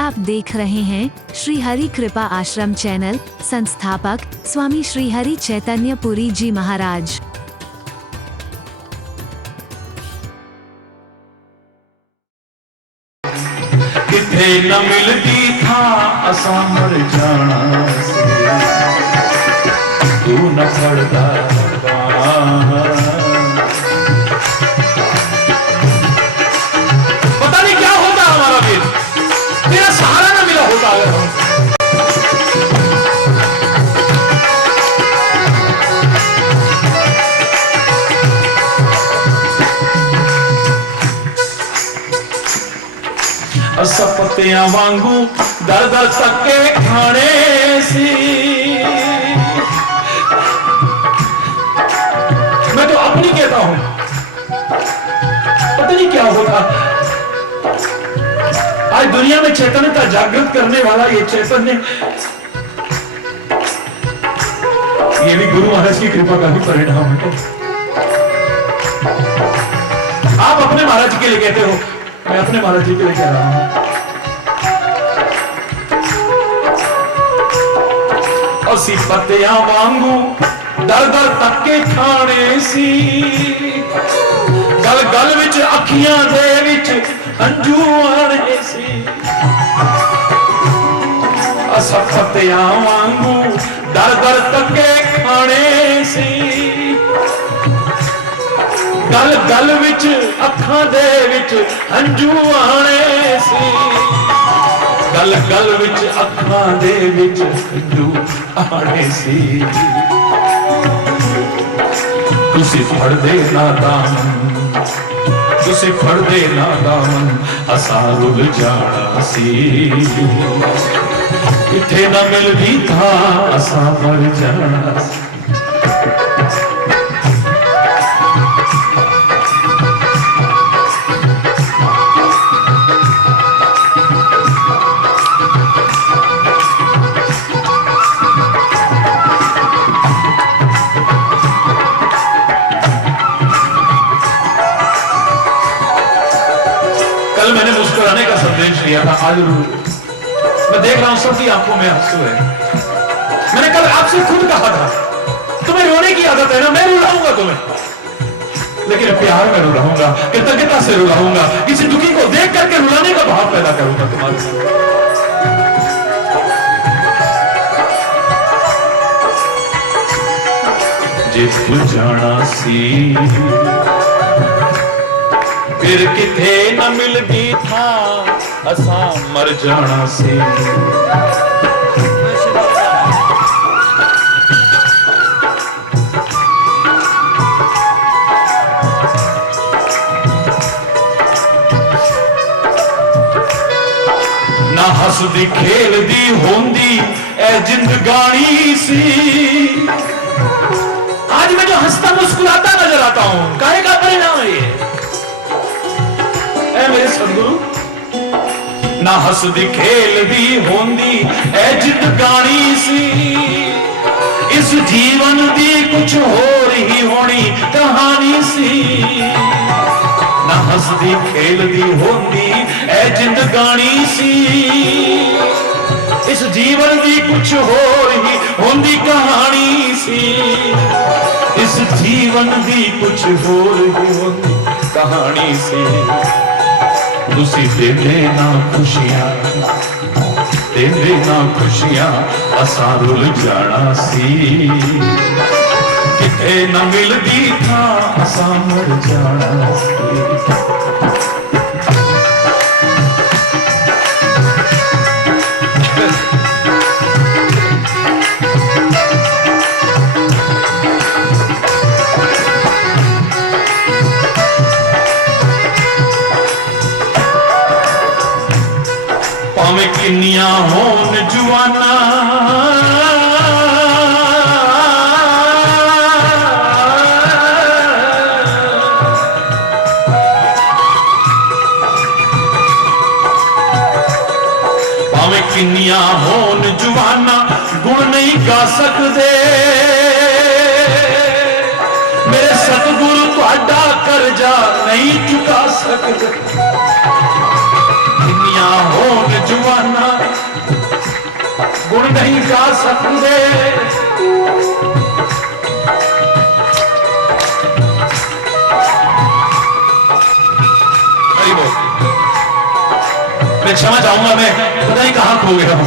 आप देख रहे हैं श्री हरि कृपा आश्रम चैनल। संस्थापक स्वामी श्री हरि चैतन्य पुरी जी महाराज। किथे न मिलती था असा मर जाना से, तू न पड़ता पता नहीं क्या होता हमारा वीर, तेरा सहारा न मिला होता अगर हम। असा पत्तियां वांगू दर दर तके खाने सी, मैं तो अपनी कहता हूं, पता नहीं क्या होता। आज दुनिया में चैतन्यता जागृत करने वाला ये चैतन्य, ये भी गुरु महाराज की कृपा का भी परिणाम है। आप अपने महाराज के लिए कहते हो, मैं अपने महाराज जी के लिए कह रहा हूं। असी पत्तियां वांगू दर दर तके खाने सी, गल गल विच अखियां दे विच हंझू आने सी। असा पत्तियां वांगू दर दर तके खाने सी, गल गल विच अखां दे विच हंझू आने सी। गल गल विच अखां दे विच हंझू आने सी। तुसी फड़दे ना दामन, तुसी फड़दे ना दामन, असा रुल जाना सी। इथे ना मिलदी था असा मर जाना सी। कल मैंने मुस्कुराने का संदेश दिया था, आज मैं देख रहा हूं सबकी आंखों में आंसू है। मैंने कल आपसे खुद कहा था, तुम्हें रोने की आदत है ना, मैं रुलाऊंगा तुम्हें, लेकिन प्यार में रुलाऊंगा, कृतज्ञता से रुलाऊंगा, किसी दुखी को देख करके रुलाने का भाव पैदा करूंगा तुम्हारे साथ। जे तू जाना सी फिर किथे न मिलदी था असा मर जाना सी। ना हसदी खेलदी होंदी ए जिंदगानी सी। आज मैं जो हंसता मुस्कुराता नजर आता हूं, काहे का परिणाम है ये? मेरे सदगुरु, ना हसदी खेलदी होंदी ए जिंदगानी सी। इस जीवन दी कुछ होर ही होनी कहानी सी। ना हसदी खेलदी होंदी ए जिंदगानी सी। इस जीवन दी कुछ होर ही होंदी कहानी सी। इस जीवन दी कुछ होर ही होंदी कहानी सी। तुसी देंदे ना खुशियां, देंदे ना खुशियां, असा रुल जाना सी। किथे न मिलदी था असा मर जाना सी। भावें किन्नियां होन जुआना, भावें किन्नियां होन जुआना, गुण नहीं गा सकदे मेरे सतगुरु, तुहाडा करजा नहीं चुका सकदे। किन्नियां होन जुआना चुका सकते। मैं क्षमा चाहूंगा, मैं पता नहीं कहां खो गया हूं।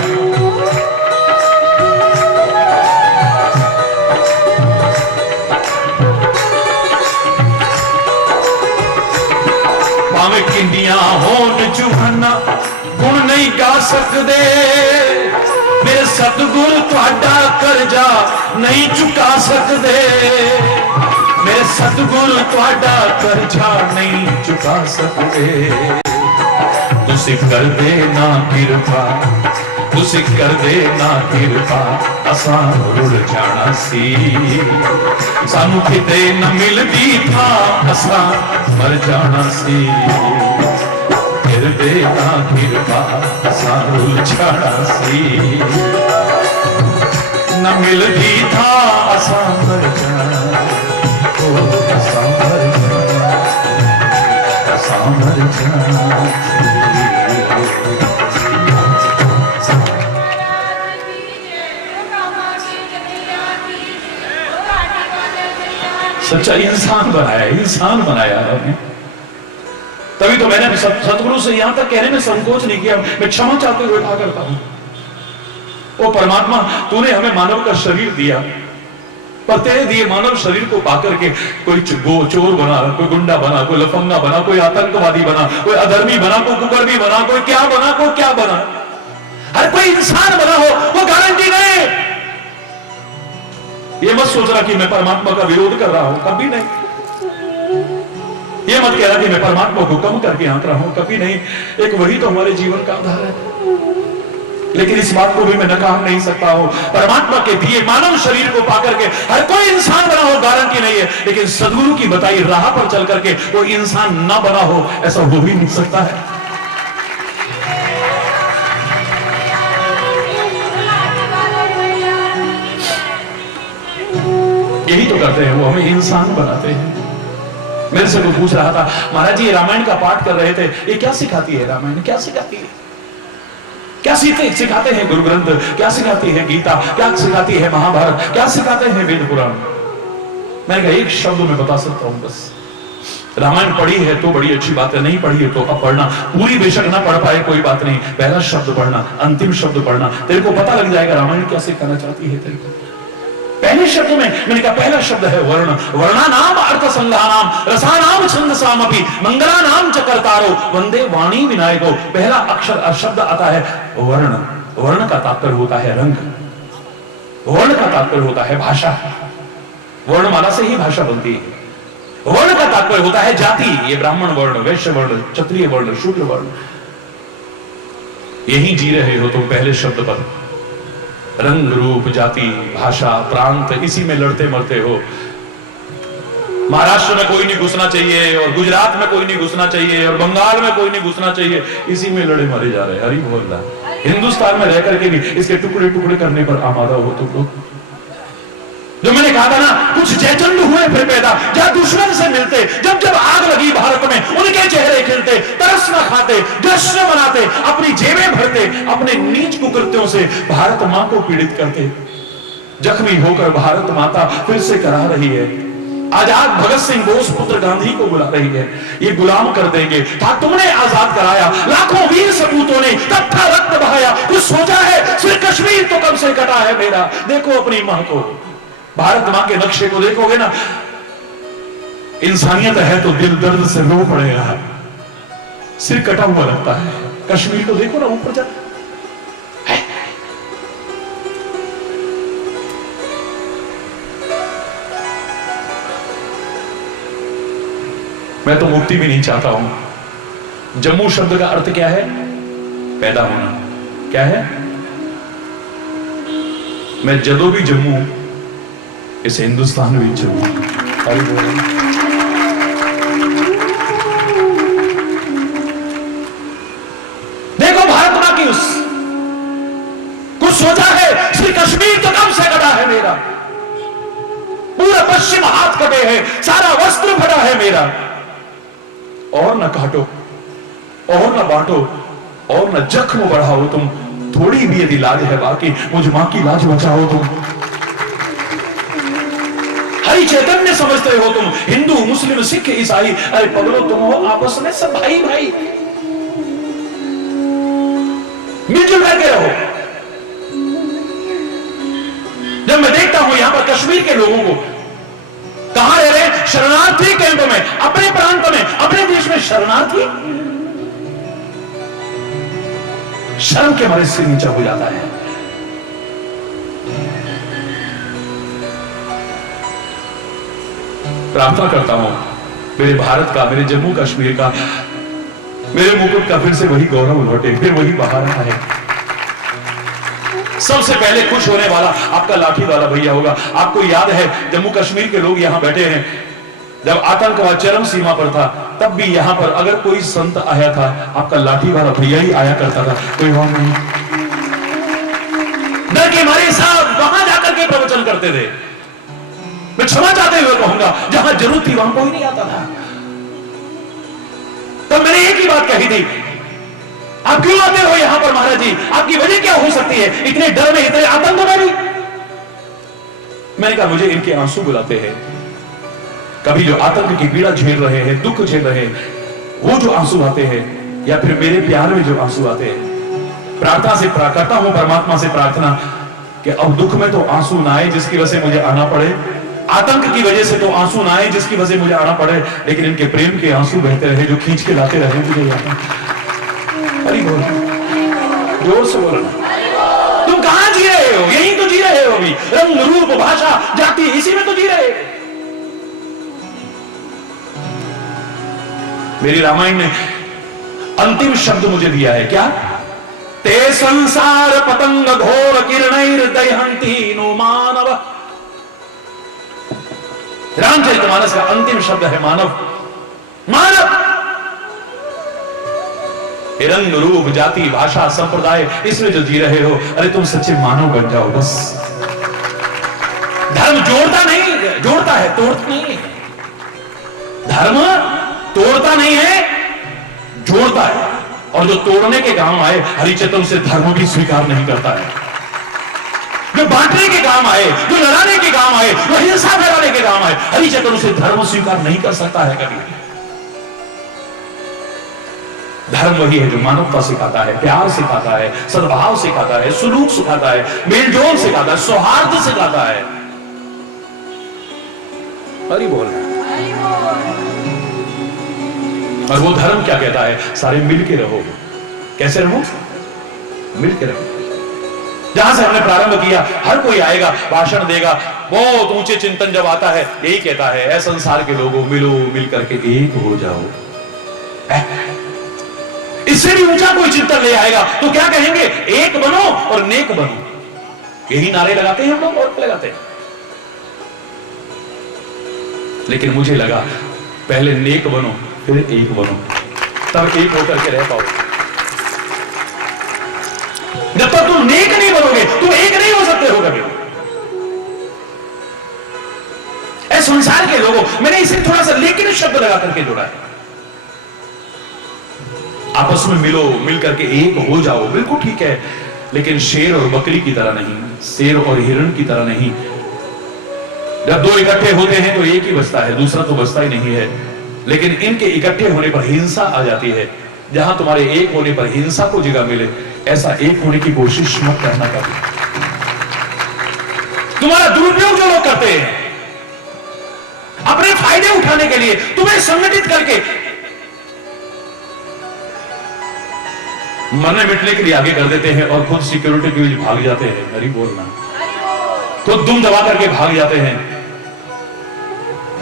भावे किंडियां होन जुहाना गुण नहीं गा सकते। मेरे सतगुरु तुहाडा करजा नहीं चुका सकते। मेरे सतगुरु तुहाडा करजा नहीं चुका सकते। तुसी कर दे ना किरपा, तुसी कर दे ना किरपा, असां रुल जाना सी। सानू किते न मिलदी था, असां मर जाना सी। कर दे ना किरपा, असां रुल जाना सी। न मिलदी था, असां मर जाना, ओ असां मर जाना, असां मर जाना सी। सच्चा इंसान बनाया, इंसान बनाया हमें। तभी तो मैंने सतगुरु से यहां तक कहने में संकोच नहीं किया। मैं क्षमा चाहते हुए कहा करता हूं, ओ परमात्मा, तूने हमें मानव का शरीर दिया, पर तेरे दिए मानव शरीर को पाकर के कोई चोर बना, कोई गुंडा बना, कोई लफंगा बना, कोई आतंकवादी बना, कोई अधर्मी बना, कोई कुकर्मी बना, कोई क्या बना, कोई क्या बना। हर कोई इंसान बना हो, वो गारंटी नहीं। ये मत सोच रहा कि मैं परमात्मा का विरोध कर रहा हूं, कभी नहीं। ये मत कह रहा कि मैं परमात्मा को कम करके आंक रहा हूं, कभी नहीं। एक वही तो हमारे जीवन का आधार है। लेकिन इस बात को भी मैं नकार नहीं सकता हूं, परमात्मा के दिए मानव शरीर को पाकर के हर कोई इंसान बना हो गारंटी नहीं है। लेकिन सदगुरु की बताई राह पर चल करके वो इंसान ना बना हो, ऐसा हो भी नहीं सकता है। यही तो करते हैं, वो हमें इंसान बनाते हैं। मेरे से कोई पूछ रहा था, महाराज जी रामायण का पाठ कर रहे थे, ये क्या सिखाती है रामायण, क्या सिखाती है, क्या सिखाते हैं गुरु ग्रंथ, क्या सिखाती है गीता, क्या सिखाती है महाभारत, क्या सिखाते हैं वेद पुराण। मैंने कहा एक शब्द में बता सकता हूं बस, रामायण पढ़ी है तो बड़ी अच्छी बात है, नहीं पढ़ी है तो अब पढ़ना। पूरी बेशक ना पढ़ पाए कोई बात नहीं, पहला शब्द पढ़ना, अंतिम शब्द पढ़ना, तेरे को पता लग जाएगा रामायण क्या सिखाना चाहती है तेरे को। पहले शब्द में मैंने कहा पहला शब्द है वर्ण। वर्णानाम अर्थ संधानाम रसानाम छंदसामपि मंगलानाम च कर्तारो वंदे वाणी विनायको। पहला अक्षर शब्द आता है वर्ण। वर्ण का तात्पर्य होता है रंग, वर्ण का तात्पर्य होता है भाषा। वर्णमाला से ही भाषा बनती है। वर्ण का तात्पर्य होता है जाति, ये ब्राह्मण वर्ण, वैश्य वर्ण, क्षत्रिय वर्ण, शूद्र वर्ण। यही जी रहे हो तुम पहले शब्द पर। रंग रूप जाति भाषा प्रांत, इसी में लड़ते मरते हो। महाराष्ट्र में कोई नहीं घुसना चाहिए, और गुजरात में कोई नहीं घुसना चाहिए, और बंगाल में कोई नहीं घुसना चाहिए, इसी में लड़े मरे जा रहे। हरि बोल। हिंदुस्तान में रह करके भी इसके टुकड़े टुकड़े करने पर आमादा हो तुम लोग। जो मैंने कहा था ना, कुछ जयचंड हुए फिर पैदा, जब दुश्मन से मिलते, जब जब आग लगी भारत में, उनके चेहरे खिलते, तरस न खाते, जश्न मनाते, अपनी जेबें भरते, अपने नीच कुकृत्यों से भारत मां को पीड़ित करते। जख्मी होकर भारत माता फिर से करा रही है। आजाद भगत सिंह बोस पुत्र गांधी को बुला रही है, ये गुलाम कर देंगे। था तुमने आजाद कराया, लाखों वीर सपूतों ने तब था रक्त बहाया। कुछ सोचा है सिर्फ कश्मीर तो कब से कटा है मेरा। देखो अपनी मां को, भारत मां के नक्शे को देखोगे ना, इंसानियत है तो दिल दर्द से रो पड़ेगा। सिर कटा हुआ लगता है। कश्मीर को देखो ना, ऊपर जा है। मैं तो मुक्ति भी नहीं चाहता हूं। जम्मू शब्द का अर्थ क्या है? पैदा होना। क्या है? मैं जदों भी जम्मू इस हिंदुस्तान में जम्मू। देखो भारत मां की उस कुछ सोचा है श्री कश्मीर तो कब से कटा है मेरा। पूरा पश्चिम हाथ कटे हैं, सारा वस्त्र फटा है मेरा। और न काटो और न बांटो और न जख्म बढ़ाओ तुम, थोड़ी भी यदि लाज है बाकी, मुझ मां की लाज बचाओ तुम। हरि चैतन्य समझते हो तुम, हिंदू मुस्लिम सिख ईसाई, अरे पगलो तुम हो आपस में सब भाई भाई, मिलजुल करके रहो। जब मैं देखता हूं यहां पर कश्मीर के लोगों को, कहां रह रहे, शरणार्थी कैंप में, अपने प्रांत में, अपने देश में शरणार्थी, शर्म के मारे से नीचा हो जाता है। प्रार्थना करता हूं मेरे भारत का, मेरे जम्मू कश्मीर का, मेरे मुकुट का फिर से वही गौरव लौटे, फिर वही बहार आए। सबसे पहले खुश होने वाला आपका लाठी वाला भैया होगा। आपको याद है जम्मू कश्मीर के लोग यहां बैठे हैं, जब आतंकवाद चरम सीमा पर था, तब भी यहां पर अगर कोई संत आया था, आपका लाठी वाला भैया ही आया करता था। कोई वहां नहीं, डर के मारे साहब वहां जाकर के प्रवचन करते थे। मैं क्षमा चाहते हुए कहूंगा, जहां जरूरत थी वहां कोई नहीं आता था। तब मैंने एक ही बात कही थी, आप क्यों आते हो यहां पर महाराज जी, आपकी वजह क्या हो सकती है, इतने डर में, इतने आतंक में भी। मैंने कहा मुझे इनके आंसू बुलाते हैं। कभी जो आतंक की पीड़ा झेल रहे हैं, दुख झेल रहे हैं, वो जो आंसू आते हैं, या फिर मेरे प्यार में जो आंसू आते हैं। प्रार्थना से करता हूं परमात्मा से प्रार्थना कि अब दुख में तो आंसू ना आए जिसकी वजह से मुझे आना पड़े, आतंक की वजह से तो आंसू ना आए जिसकी वजह से मुझे आना पड़े, लेकिन इनके प्रेम के आंसू बहते रहे जो खींच के लाते रहे मुझे यहाँ। अरे बोल, जोर से बोलना। तुम कहां जी रहे हो, यहीं तो जी रहे हो अभी, रंग रूप भाषा जाति इसी में तो जी रहे। मेरी रामायण ने अंतिम शब्द मुझे दिया है, क्या? ते संसार पतंग घोर किरणैर दहंती नो मानव। रामचरितमानस का अंतिम शब्द है मानव। मानव रंग रूप जाति भाषा संप्रदाय इसमें जो जी रहे हो, अरे तुम सच्चे मानव बन जाओ बस। धर्म जोड़ता नहीं, जोड़ता है, तोड़ता नहीं है। धर्म तोड़ता नहीं है, जोड़ता है। और जो तोड़ने के काम आए, हरिचंद्र उसे धर्म भी स्वीकार नहीं करता है। जो बांटने के काम आए, जो लड़ाने के काम आए, जो हिंसा फैलाने के काम आए, हरिचंद्र उसे धर्म स्वीकार नहीं कर सकता है कभी। धर्म वही है जो मानवता सिखाता है, प्यार सिखाता है, सद्भाव सिखाता है, सुलूक सिखाता है, मेलजोल सिखाता है, सौहार्द सिखाता है। हरि बोल। और वो धर्म क्या कहता है? सारे मिलके रहो। कैसे रहो? मिलके रहो। जहां से हमने प्रारंभ किया, हर कोई आएगा, भाषण देगा, बहुत ऊंचे चिंतन जब आता है, यही कहता है, ऐ संसार के लोगों मिलो, मिल करके एक हो जाओ। इससे भी ऊंचा कोई चिंतन ले आएगा तो क्या कहेंगे? एक बनो और नेक बनो। यही नारे लगाते हैं हम लोग, और लगाते हैं। लेकिन मुझे लगा पहले नेक बनो फिर एक बनो, तब एक होकर के रह पाओगे। जब तक तुम नेक नहीं बनोगे, तुम एक नहीं हो सकते हो कभी। ऐसे संसार के लोगों, मैंने इसे थोड़ा सा लेकिन शब्द लगा करके जोड़ा है। आपस में मिलो, मिल करके एक हो जाओ, बिल्कुल ठीक है, लेकिन शेर और बकरी की तरह नहीं, शेर और हिरण की तरह नहीं। जब दो इकट्ठे होते हैं तो एक ही बचता है, दूसरा तो बचता ही नहीं है। लेकिन इनके इकट्ठे होने पर हिंसा आ जाती है। जहां तुम्हारे एक होने पर हिंसा को जगह मिले, ऐसा एक होने की कोशिश मत करना कभी। तुम्हारा दुरुपयोग जो लोग करते हैं अपने फायदे उठाने के लिए, तुम्हें संगठित करके मरने मिटने के लिए आगे कर देते हैं और खुद सिक्योरिटी के लिए भाग जाते हैं। हरी बोलना। खुद दुम दबा करके भाग जाते हैं।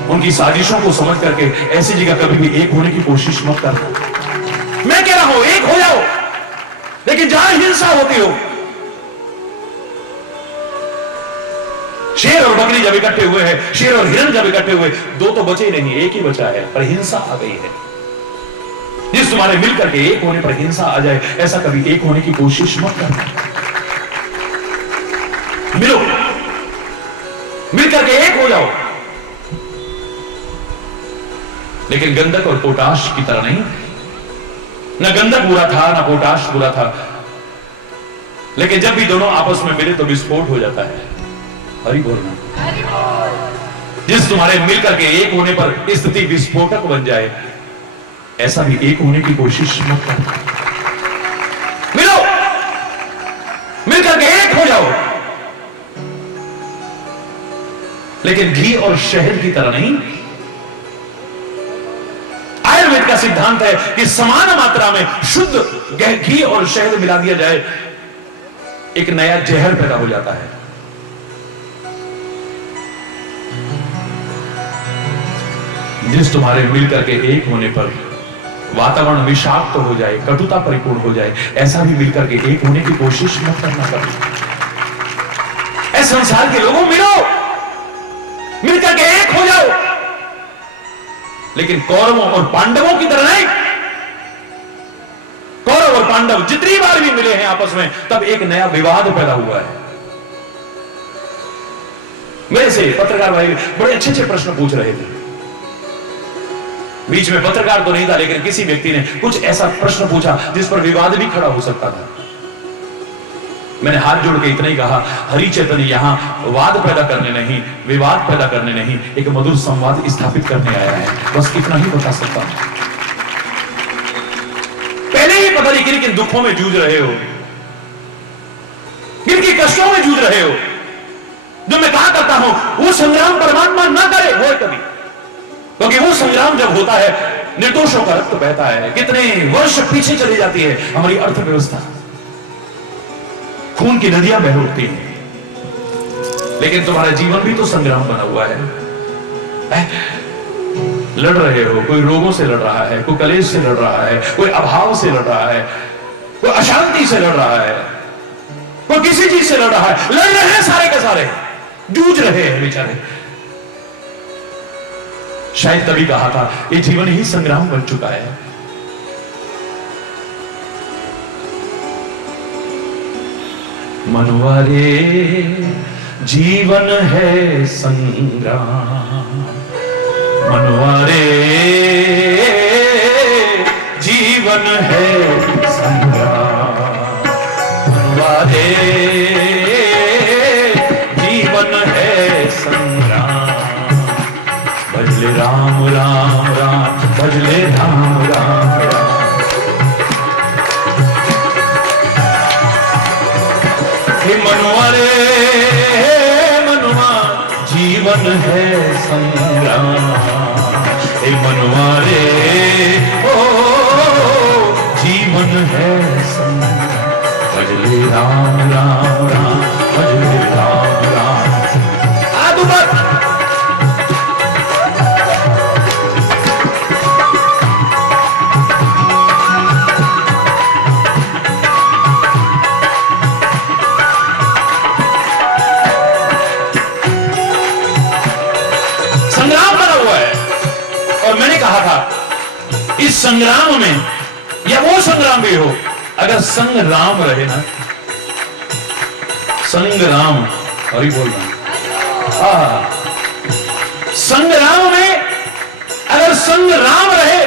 उनकी साजिशों को समझ करके ऐसी जगह कभी भी एक होने की कोशिश मत करना। मैं कह रहा हूं एक हो जाओ, लेकिन जहां हिंसा होती हो, शेर और बकरी जब इकट्ठे हुए हैं, शेर और हिरण जब इकट्ठे हुए, दो तो बचे ही नहीं, एक ही बचा है, पर हिंसा आ गई है। जिस तुम्हारे मिल करके एक होने पर हिंसा आ जाए, ऐसा कभी एक होने की कोशिश मत करना। मिलो, मिल करके एक हो जाओ, लेकिन गंधक और पोटाश की तरह नहीं। न गंधक बुरा था, न पोटाश बुरा था। लेकिन जब भी दोनों आपस में मिले तो विस्फोट हो जाता है। हरि बोलना। जिस तुम्हारे मिलकर के एक होने पर स्थिति विस्फोटक बन जाए, ऐसा भी एक होने की कोशिश मत करना। मिलो, मिलकर के एक हो जाओ, लेकिन घी और शहद की तरह नहीं। आयुर्वेद का सिद्धांत है कि समान मात्रा में शुद्ध घी और शहद मिला दिया जाए, एक नया जहर पैदा हो जाता है। जिस तुम्हारे मिलकर के एक होने पर वातावरण विषाक्त हो जाए, कटुता परिपूर्ण हो जाए, ऐसा भी मिलकर के एक होने की कोशिश मत करना कभी। ऐ संसार के लोगों, मिलो, मिलकर के एक हो जाओ, लेकिन कौरवों और पांडवों की तरह नहीं। कौरव और पांडव जितनी बार भी मिले हैं आपस में, तब एक नया विवाद पैदा हुआ है। मेरे से पत्रकार भाई बड़े अच्छे अच्छे प्रश्न पूछ रहे थे। बीच में पत्रकार तो नहीं था, लेकिन किसी व्यक्ति ने कुछ ऐसा प्रश्न पूछा जिस पर विवाद भी खड़ा हो सकता था। मैंने हाथ जोड़ के इतना ही कहा, हरि चैतन्य यहां वाद पैदा करने नहीं, विवाद पैदा करने नहीं, एक मधुर संवाद स्थापित करने आया है। बस इतना ही बता सकता हूं। पहले ही पता नहीं किन किन दुखों में जूझ रहे हो, किन किन कष्टों में जूझ रहे हो। जो मैं कहा करता हूं, वो संग्राम परमात्मा ना करे हो कभी, क्योंकि वो संग्राम जब होता है, निर्दोषों का रक्त बहता है। कितने वर्ष पीछे चली जाती है हमारी अर्थव्यवस्था, खून की नदियां बह उठती हैं। लेकिन तुम्हारा जीवन भी तो संग्राम बना हुआ है। लड़ रहे हो, कोई रोगों से लड़ रहा है, कोई कलेश से लड़ रहा है, कोई अभाव से लड़ रहा है, कोई अशांति से लड़ रहा है, कोई किसी चीज से लड़ रहा है। लड़ रहे हैं सारे के सारे, जूझ रहे हैं बेचारे। शायद तभी कहा था, ये जीवन ही संग्राम बन चुका है। मनवारे जीवन है संग्राम, मनवारे जीवन है संग्राम, मनवारे जीवन है संग्राम। भजले राम राम राम, भजले राम राम राम। मनवारे मनवा जीवन है संग्राम, हे मनवारे ओ जीवन है संग्राम। भजले राम राम राम, भजले राम राम। आदुबत इस संग्राम में, या वो संग्राम भी हो, अगर संग्राम रहे ना, संग्राम, हरि बोलना, संग्राम में अगर संग्राम रहे,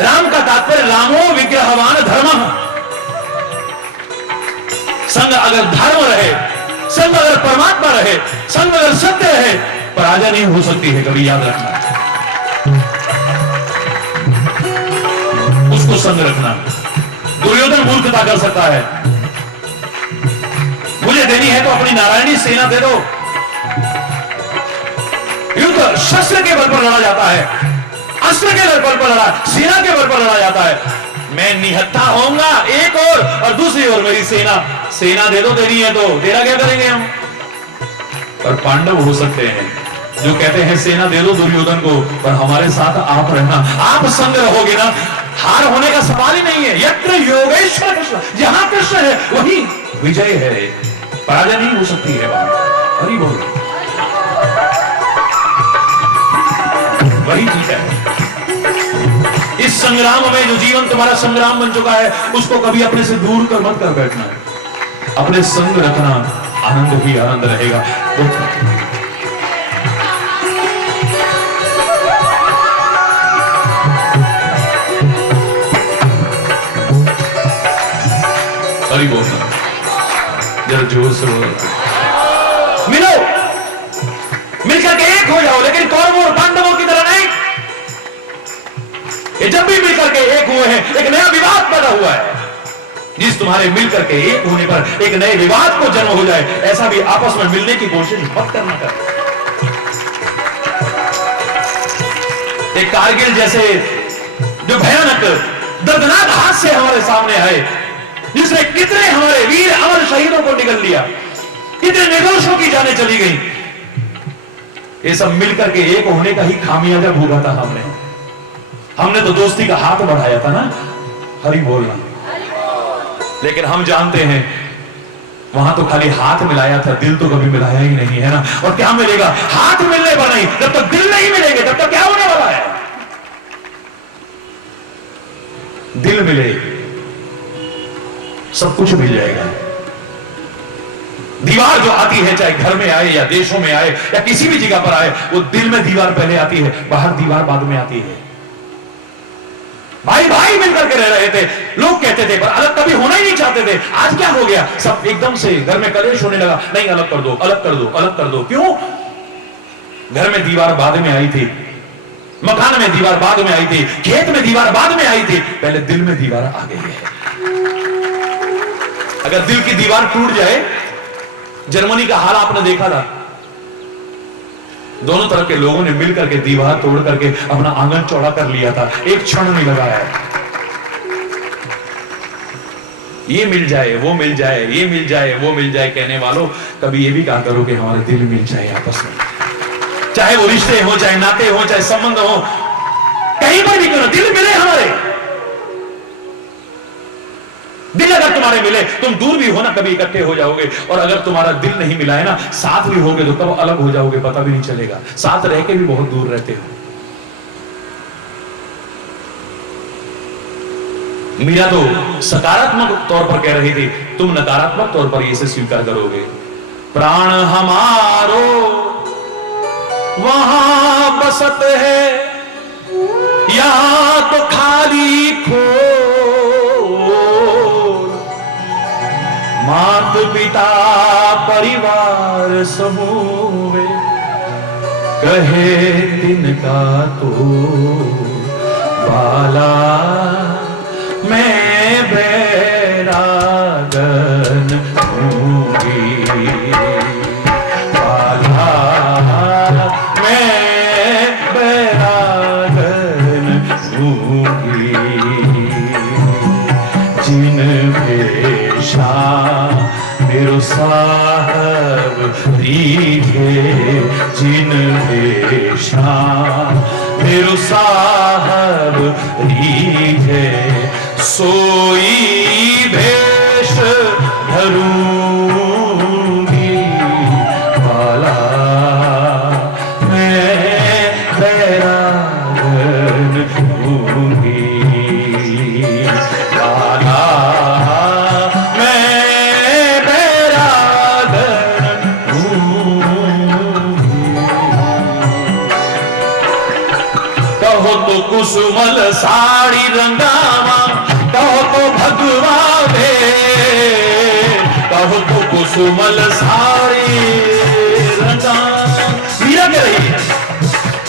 राम का तात्पर्य रामो विग्रहवान धर्म। संग अगर धर्म रहे, संग अगर परमात्मा रहे, संग अगर सत्य रहे, पराजय नहीं हो सकती है, कभी याद रखना। उसको संग रखना। दुर्योधन मूर्खता कर सकता है, मुझे देनी है तो अपनी नारायणी सेना दे दो। युद्ध शस्त्र के बल पर लड़ा जाता है, अस्त्र के बल पर लड़ा, सेना के बल पर लड़ा जाता है। मैं निहत्था होऊंगा एक और दूसरी ओर मेरी सेना। सेना दे दो, देनी है तो तेरा क्या करेंगे हम। पर पांडव हो सकते हैं जो कहते हैं सेना दे दो दुर्योधन को, पर हमारे साथ आप रहना। आप संग रहोगे ना, हार होने का सवाल ही नहीं है। यत्र योगेश्वर कृष्ण, जहां कृष्ण है वही विजय है, पराजय नहीं हो सकती है वहां। हरि बोल, वही ठीक है। इस संग्राम में जो जीवन तुम्हारा संग्राम बन चुका है, उसको कभी अपने से दूर कर मत कर बैठना है। अपने संग रखना, आनंद ही आनंद रहेगा। हरि बोल। जरा जोर से बोलो। मिलो, मिलकर के एक हो जाओ, लेकिन कौरवों और पांडवों की तरह नहीं। ये जब भी मिलकर के एक हुए हैं, एक नया विवाद पैदा हुआ है। जिस तुम्हारे मिलकर के एक होने पर एक नए विवाद को जन्म हो जाए, ऐसा भी आपस में मिलने की कोशिश मत करना कर। एक कारगिल जैसे जो भयानक दर्दनाक हादसे हमारे सामने आए, जिसने कितने हमारे वीर अमर शहीदों को निगल लिया, कितने निर्दोषों की जानें चली गई, ये सब मिलकर के एक होने का ही खामियाजा भोगा था हमने तो दोस्ती का हाथ बढ़ाया था ना, हरि बोलना। लेकिन हम जानते हैं वहां तो खाली हाथ मिलाया था, दिल तो कभी मिलाया ही नहीं, है ना। और क्या मिलेगा हाथ मिलने पर नहीं, जब तक दिल नहीं मिलेंगे तब तक क्या होने वाला है। दिल मिले सब कुछ मिल जाएगा। दीवार जो आती है, चाहे घर में आए या देशों में आए या किसी भी जगह पर आए, वो दिल में दीवार पहले आती है, बाहर दीवार बाद में आती है। भाई भाई मिलकर के रह रहे थे, लोग कहते थे, पर अलग कभी होना ही नहीं चाहते थे। आज क्या हो गया, सब एकदम से घर में कलेश होने लगा, नहीं अलग कर दो, अलग कर दो, अलग कर दो। क्यों? घर में दीवार बाद में आई थी, मकान में दीवार बाद में आई थी, खेत में दीवार बाद में आई थी, पहले दिल में दीवार आ गई है। अगर दिल की दीवार टूट जाए, जर्मनी का हाल आपने देखा था, दोनों तरफ के लोगों ने मिलकर के दीवार तोड़ करके अपना आंगन चौड़ा कर लिया था, एक क्षण नहीं लगाया। ये मिल जाए, वो मिल जाए, ये मिल जाए, वो मिल जाए कहने वालों, कभी ये भी कहा करो कि हमारे दिल मिल जाए आपस में। चाहे वो रिश्ते हो, चाहे नाते हो, चाहे संबंध हो, कहीं पर भी क्यों, दिल मिले हमारे। दिल अगर तुम्हारे मिले, तुम दूर भी हो ना कभी इकट्ठे हो जाओगे, और अगर तुम्हारा दिल नहीं मिला है ना, साथ भी होगे तो कब अलग हो जाओगे पता भी नहीं चलेगा, साथ रह के भी बहुत दूर रहते हो। मीरा तो सकारात्मक तौर पर कह रही थी, तुम नकारात्मक तौर पर इसे स्वीकार करोगे। प्राण हमारो वहां बसत है, या तो खाली खो, मात पिता परिवार समूह कहे तिनका तो बाला, मैं बैरागन हूँगी, बाला मैं बैरागन हूँगी, जिन भेषा मेरो साहब रीठे, जिन भेषा मेरो साहब रीठे, सोई भेष धरूंगी, बाला मैं बैरागन हूँगी, बाला कुसुमल साड़ी रंगावा, कहो तो भगवा दे, कहो तो कुसुमल साड़ी रंगावा, मीरा कह रही है,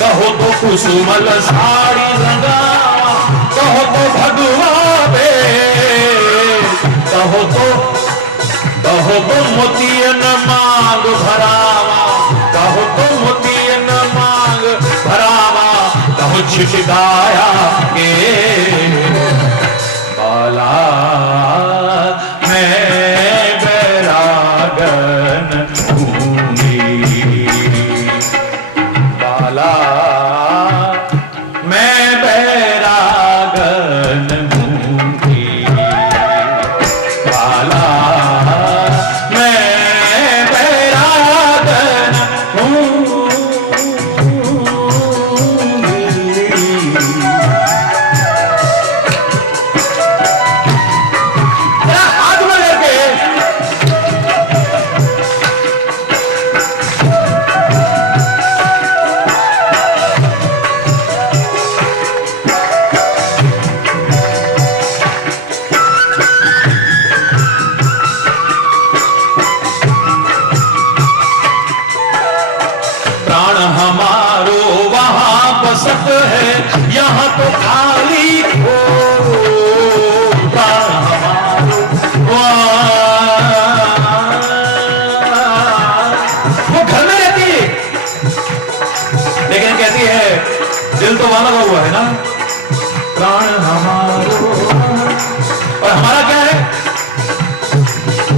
कहो तो कुसुमल साड़ी रंगावा, कहो तो भगवा दे, कहो तो मोतियन मांग भरावा, कहो तो मोतियन मांग भरावा, छिटकाया के बाला मैं बैरागन हूँगी, बाला मैं बैरागन हूँगी, बाला मैं बैरागन हूँ। बसत है यहाँ तो खाली हो प्राण हमारो वो घर में रहती है लेकिन कहती है दिल तो वहां लगा हुआ है ना, प्राण हमारो। और हमारा क्या है?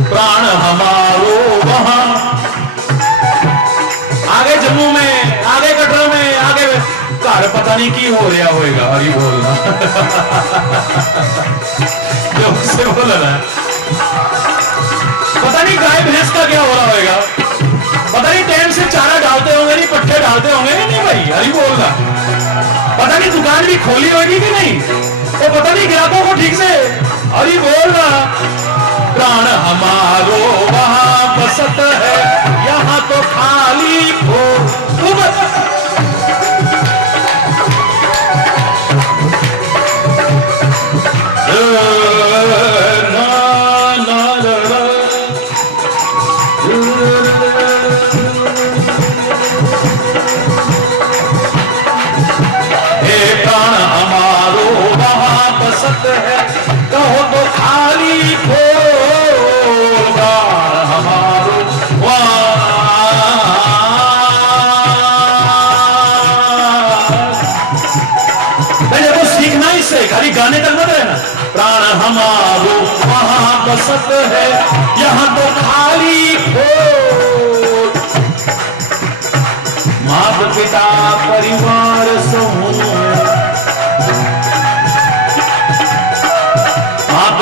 प्राण हमारो वहां आगे जम्मू में, आगे कटरा में, आगे घर पता नहीं की हो रहा होएगा। हरी बोलना जो उससे बोला ना, पता नहीं गाय भैंस का क्या हो रहा होएगा, पता नहीं टाइम से चारा डालते होंगे, नहीं पट्टे डालते होंगे, नहीं भाई हरी बोलना। पता नहीं दुकान भी खोली होगी कि नहीं, तो पता नहीं ग्राहकों को ठीक से हरी बोलना। प्राण हमारो वहां बसत है यहाँ तो खाली हो। है कहो तो खाली होगा हमारो पहले वो सीखना इससे, खाली गाने तक मत रहना। प्राण हमारो वहां बसत है यहाँ तो खाली हो। माता पिता परिवार समूह,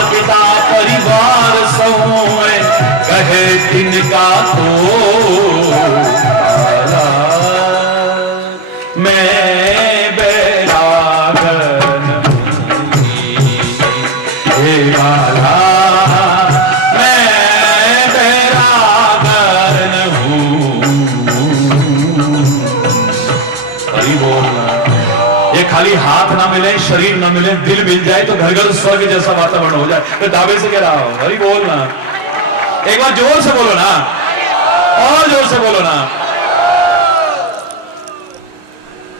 पिता परिवार समूह कहे तिनका तो मैं बैरागन हे वाला, मैं बैरागन हूँ। हरि बोलना। ये खाली हाथ ना मिले, शरीर ना मिले, दिल मिल जाए तो घर घर स्वर्ग जैसा वातावरण हो जाए। मैं दावे से कह रहा हूं, हरि बोलना। एक बार जोर से बोलो ना, और जोर से बोलो ना।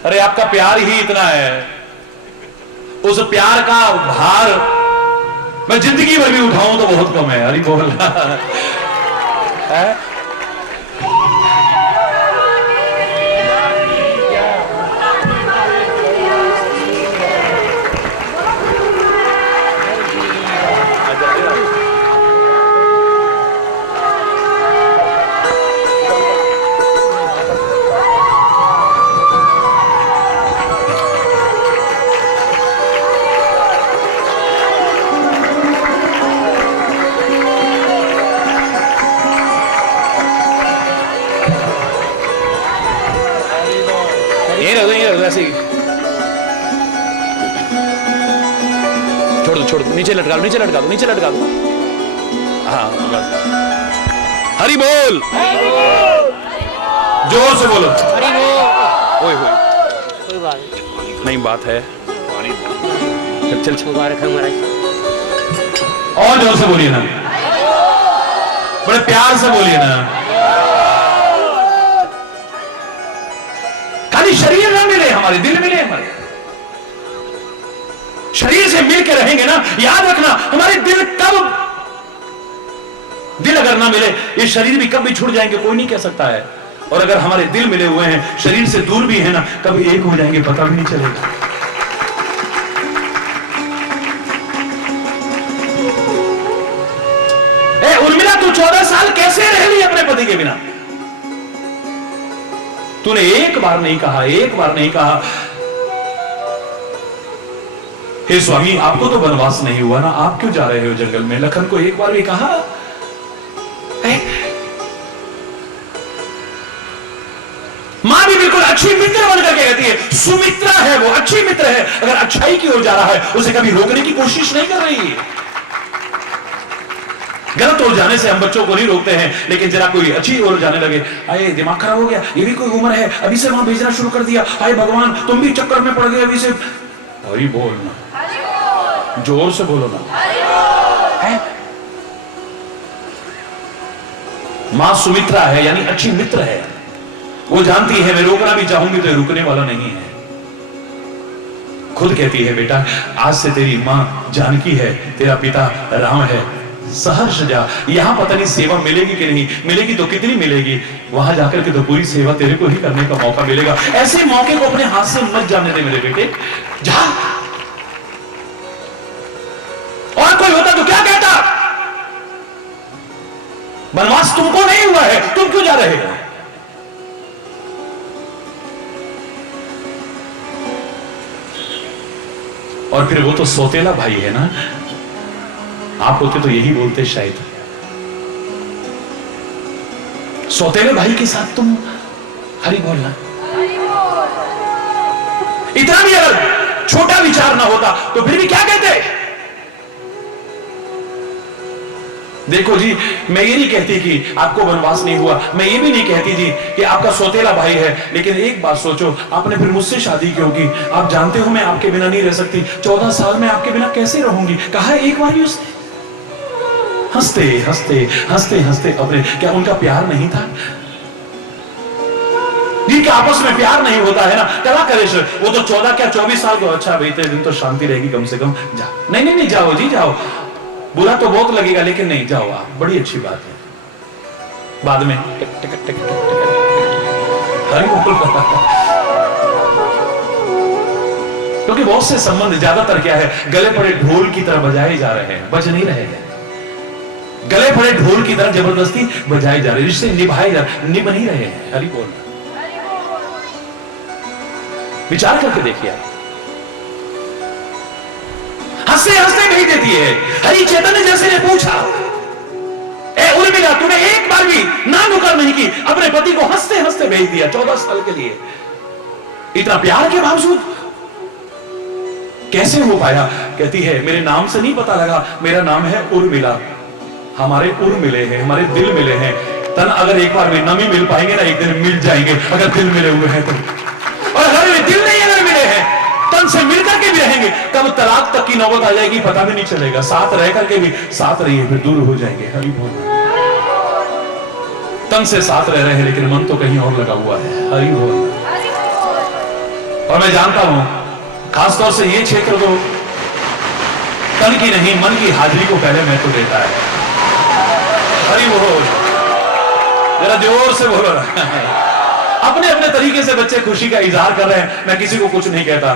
अरे आपका प्यार ही इतना है, उस प्यार का भार मैं जिंदगी भर भी उठाऊं तो बहुत कम है। हरि बोलना है? ऐसे ही छोड़ दो, छोड़ दो, नीचे लटका दो, नीचे लटका दो, नीचे लटका दो। हाँ बस। हरि बोल, जोर से बोलो हरि बोल। ओए होए, कोई बात नहीं, बात है। चल चल मुबारक है महाराज। और जोर से बोलिए ना, बड़े प्यार से बोलिए ना। शरीर ना मिले, हमारे दिल मिले। हमारे शरीर से मिल के रहेंगे ना, याद रखना हमारे दिल कब, दिल अगर ना मिले ये शरीर भी कब भी छूट जाएंगे, कोई नहीं कह सकता है। और अगर हमारे दिल मिले हुए हैं, शरीर से दूर भी है ना, कब एक हो जाएंगे पता भी नहीं चलेगा। उर्मिला तू 14 साल कैसे रह ली अपने पति के बिना? तूने एक बार नहीं कहा, एक बार नहीं कहा हे स्वामी आपको तो वनवास नहीं हुआ ना, आप क्यों जा रहे हो जंगल में? लखन को एक बार भी कहा? मां भी बिल्कुल अच्छी मित्र बनकर के कहती है, सुमित्रा है वो, अच्छी मित्र है, अगर अच्छाई की ओर जा रहा है उसे कभी रोकने की कोशिश नहीं कर रही है। गलत ओर जाने से हम बच्चों को नहीं रोकते हैं, लेकिन जरा कोई अच्छी ओर जाने लगे, अरे दिमाग खराब हो गया, ये भी कोई उम्र है, अभी से वहां भेजना शुरू कर दिया, अरे भगवान तुम भी चक्कर में पड़ गए अभी से। हरि बोलना, जोर से बोलो ना। मां सुमित्रा है यानी अच्छी मित्र है, वो जानती है मैं रोकना भी चाहूंगी तो रुकने वाला नहीं है। खुद कहती है, बेटा आज से तेरी माँ जानकी है, तेरा पिता राम है, सहर्ष जा। यहां पता नहीं सेवा मिलेगी कि नहीं मिलेगी, तो कितनी मिलेगी, वहां जाकर के तो पूरी सेवा तेरे को ही करने का मौका मिलेगा। ऐसे मौके को अपने हाथ से मत जाने दे मेरे बेटे, जा। और कोई होता तो क्या कहता, वनवास तुमको नहीं हुआ है, तुम क्यों जा रहे हो? और फिर वो तो सौतेला भाई है ना, आप होते तो यही बोलते शायद। सौतेले भाई के साथ तुम हरि बोलना, इतना भी अगर छोटा विचार ना होता तो फिर भी क्या कहते? देखो जी, मैं ये नहीं कहती कि आपको वनवास नहीं हुआ, मैं ये भी नहीं कहती जी कि आपका सौतेला भाई है, लेकिन एक बात सोचो, आपने फिर मुझसे शादी क्यों की? आप जानते हो मैं आपके बिना नहीं रह सकती, 14 साल में आपके बिना कैसे रहूंगी? कहा एक बार भी उसने? हंसते हंसते हंसते हंसते अपने, क्या उनका प्यार नहीं था? जी क्या आपस में प्यार नहीं होता है ना? कला करे सर, वो तो 14 क्या 24 साल को, अच्छा बीते दिन तो शांति रहेगी कम से कम, जा। नहीं नहीं नहीं, जाओ जी जाओ, बुरा तो बहुत लगेगा लेकिन नहीं, जाओ आप, बड़ी अच्छी बात है। बाद में क्योंकि बहुत से संबंध ज्यादातर क्या है, गले पड़े ढोल की तरह बजाए जा रहे हैं, बज नहीं रहे हैं, गले पड़े ढोल की तरह जबरदस्ती बजाए जा रहे हैं, रिश्ते निभाए जा रहे, निभ नहीं रहे हैं। हरि बोल, विचार करके देखिए आप। हंसते हंसते भेज देती है। हरि चैतन्य जैसे ने पूछा, ए उर्मिला तूने एक बार भी ना नुकर नहीं की, अपने पति को हंसते हंसते भेज दिया 14 साल के लिए, इतना प्यार के बावजूद कैसे हो पाया? कहती है मेरे नाम से नहीं पता लगा, मेरा नाम है उर्मिला, हमारे उर मिले हैं, हमारे दिल मिले हैं। तन अगर एक बार भी न भी मिल पाएंगे ना, एक दिन मिल जाएंगे अगर दिल मिले हुए हैं तो, और अगर दिल नहीं अगर मिले हैं, तन से मिलकर के भी रहेंगे, कब तलाक तक की नौबत आ जाएगी पता भी नहीं चलेगा, साथ रह करके भी साथ रहिए फिर दूर हो जाएंगे। हरि बोल, तन से साथ रह रहे हैं लेकिन मन तो कहीं और लगा हुआ है। हरि बोल। और मैं जानता हूं खासतौर से ये क्षेत्र तो तन की नहीं मन की हाजिरी को पहले महत्व देता है। हरि बोल, जरा जोर से बोलो। अपने अपने तरीके से बच्चे खुशी का इजहार कर रहे हैं, मैं किसी को कुछ नहीं कहता,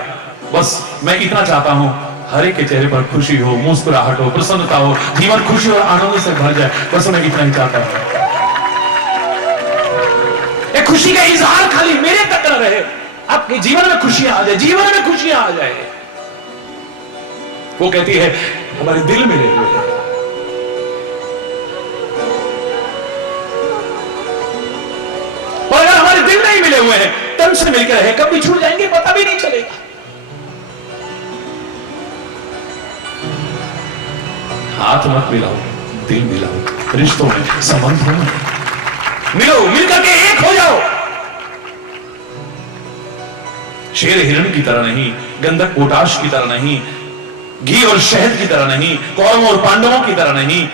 बस मैं इतना चाहता हूं हर एक के चेहरे पर खुशी हो, मुस्कुराहट हो, प्रसन्नता हो, जीवन खुशी और आनंद से भर जाए, बस मैं इतना ही चाहता हूं। एक खुशी का इजहार खाली मेरे तक न रहे, आपके जीवन में खुशियां आ जाए, जीवन में खुशियां आ जाए। वो कहती है हमारे दिल मिले हुए हैं, और अगर हमारे दिल नहीं मिले हुए हैं, तन से मिलकर रहे, कब भी छूट जाएंगे पता भी नहीं चलेगा। हाथ मत मिलाओ, दिल मिलाओ, रिश्तों में संबंधों में मिलो, मिलकर के एक हो जाओ। शेर हिरण की तरह नहीं, गंधक पोटाश की तरह नहीं, घी और शहद की तरह नहीं, कौरवों और पांडवों की तरह नहीं।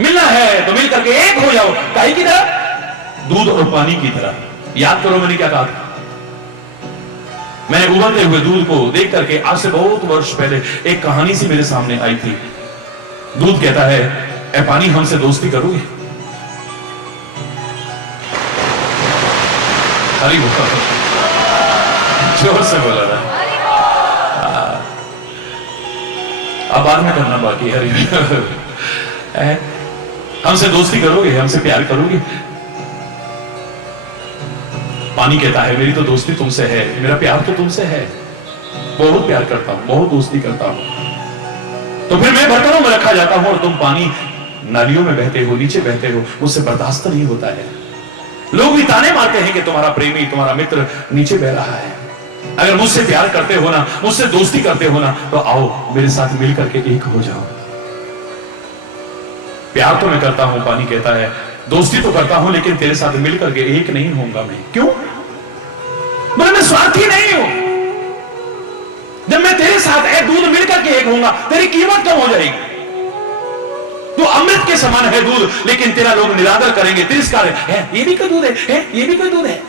मिलना है तो मिलकर के एक हो जाओ, काहे की तरह? दूध और पानी की तरह। याद करो मैंने क्या कहा था? मैंने उबलते हुए दूध को देख करके आज से बहुत वर्ष पहले एक कहानी सी मेरे सामने आई थी। दूध कहता है, ए पानी हमसे दोस्ती करोगे? हरी बोल, जोर से बोला था। अब बाद में करना बाकी है। हरी हमसे दोस्ती करोगे, हमसे प्यार करोगे? पानी कहता है मेरी तो दोस्ती तुमसे है, मेरा प्यार तो तुमसे है, बहुत प्यार करता हूं, बहुत दोस्ती करता हूं। तो फिर मैं बर्तनों में रखा जाता हूं और तुम पानी नालियों में बहते हो, नीचे बहते हो, मुझसे बर्दाश्त नहीं होता है। लोग भी ताने मारते हैं कि तुम्हारा प्रेमी, तुम्हारा मित्र नीचे बह रहा है। अगर मुझसे प्यार करते हो ना, मुझसे दोस्ती करते हो ना, तो आओ मेरे साथ मिलकर के एक हो जाओ। प्यार तो मैं करता हूं, पानी कहता है, दोस्ती तो करता हूं, लेकिन तेरे साथ मिलकर के एक नहीं होऊंगा मैं। क्यों? मैं स्वार्थी नहीं हूं। जब मैं तेरे साथ एक दूध मिलकर के एक होऊंगा, तेरी कीमत कम हो जाएगी। तो अमृत के समान है दूध, लेकिन तेरा लोग निरादर करेंगे, तिरस्कार है, ये भी कोई दूध है, ये भी कोई दूध है।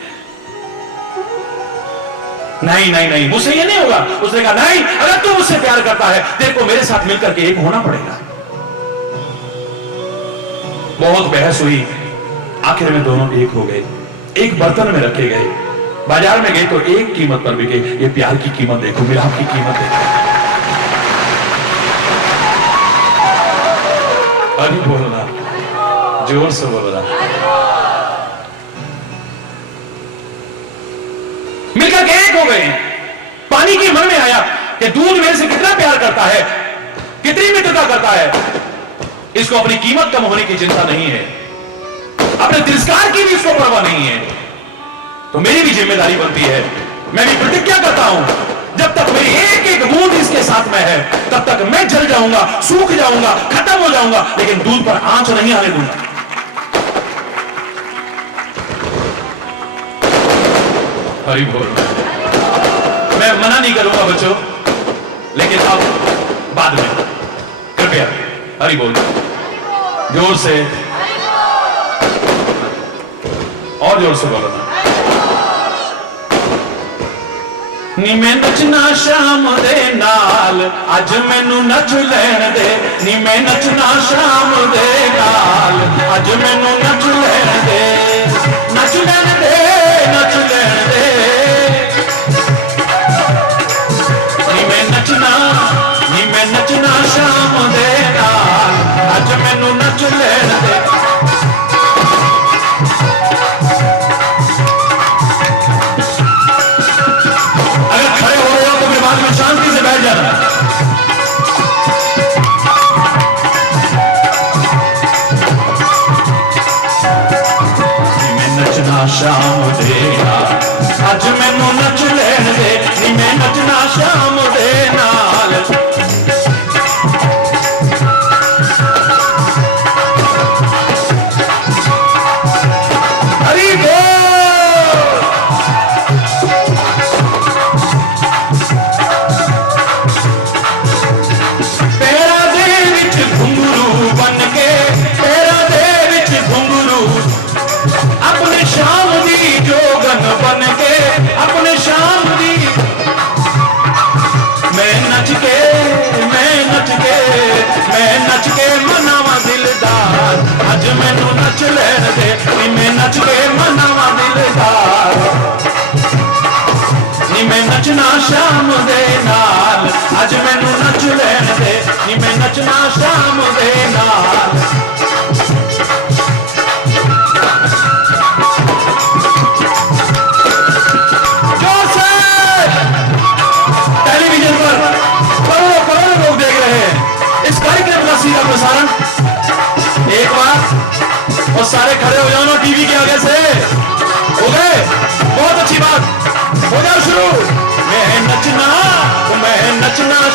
नहीं नहीं नहीं, मुझसे ये नहीं होगा। उसने कहा नहीं, अगर तू मुझसे प्यार करता है तेरे को मेरे साथ मिलकर के एक होना पड़ेगा। बहुत बहस हुई, आखिर में दोनों एक हो गए, एक बर्तन में रखे गए। बाजार में गए तो एक कीमत पर बिके। ये प्यार की कीमत देखो, मिलाप की कीमत देखो। अरे बोलना, जोर से बोलना। मिलकर के एक हो गए। पानी की मन में आया कि दूध मेरे से कितना प्यार करता है, कितनी मित्रता करता है। इसको अपनी कीमत कम होने की चिंता नहीं है, अपने तिरस्कार की भी इसको परवाह नहीं है। तो मेरी भी जिम्मेदारी बनती है, मैं भी प्रतिज्ञा करता हूं, जब तक मेरी एक एक बूंद इसके साथ में है तब तक मैं जल जाऊंगा, सूख जाऊंगा, खत्म हो जाऊंगा, लेकिन दूध पर आंच नहीं आने दूंगा। हरि बोल। मैं मना नहीं करूंगा बच्चों, लेकिन अब बाद में कृपया हरि बोल जोर से और जोर से बोलो। नी मैं नचना शाम दे नाल, अज मैनू नच लैण दे। नी मैं नचना शाम दे नाल, अज मैनू नच लैण दे। नच लैण दे, नच लैण दे। नी मैं नचना शाम दे नाल, अज मैनू नच लैण दे। शांति से बैठ जाना। मैं नचना शाम दे नाल, अज मैनू नच लैण दे। नी मैं नचना शाम दे नाल। हरि बोल। मैं नच के मनावा दिलदार, अज मैनू नच लैण दे। नी मैं नच के मनावा दिलदार। नी मैं नचना शाम दे नाल, अज मैनू नच लैण दे। नी मैं नचना शाम दे नाल। टेलीविजन पर करोड़ों करोड़ों लोग देख रहे हैं इस कार्यक्रम का सीधा प्रसारण। एक बार और सारे खड़े हो जाओ ना टीवी के आगे से। हो गए? बहुत अच्छी बात, हो जाओ शुरू। मैं नचना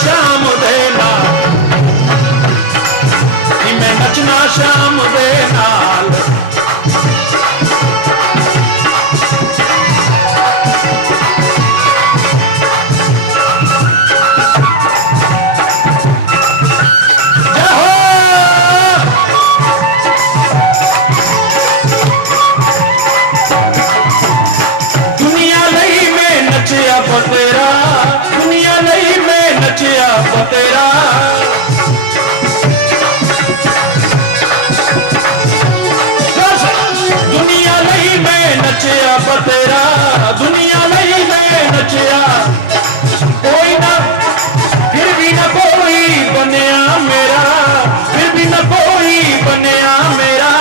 शाम देना, मैं नचना शाम दे नाल। तेरा दुनिया नहीं मैं नचिया तेरा, दुनिया नहीं मैं नचिया। कोई ना फिर भी ना कोई बनया मेरा, फिर भी ना कोई बनया मेरा।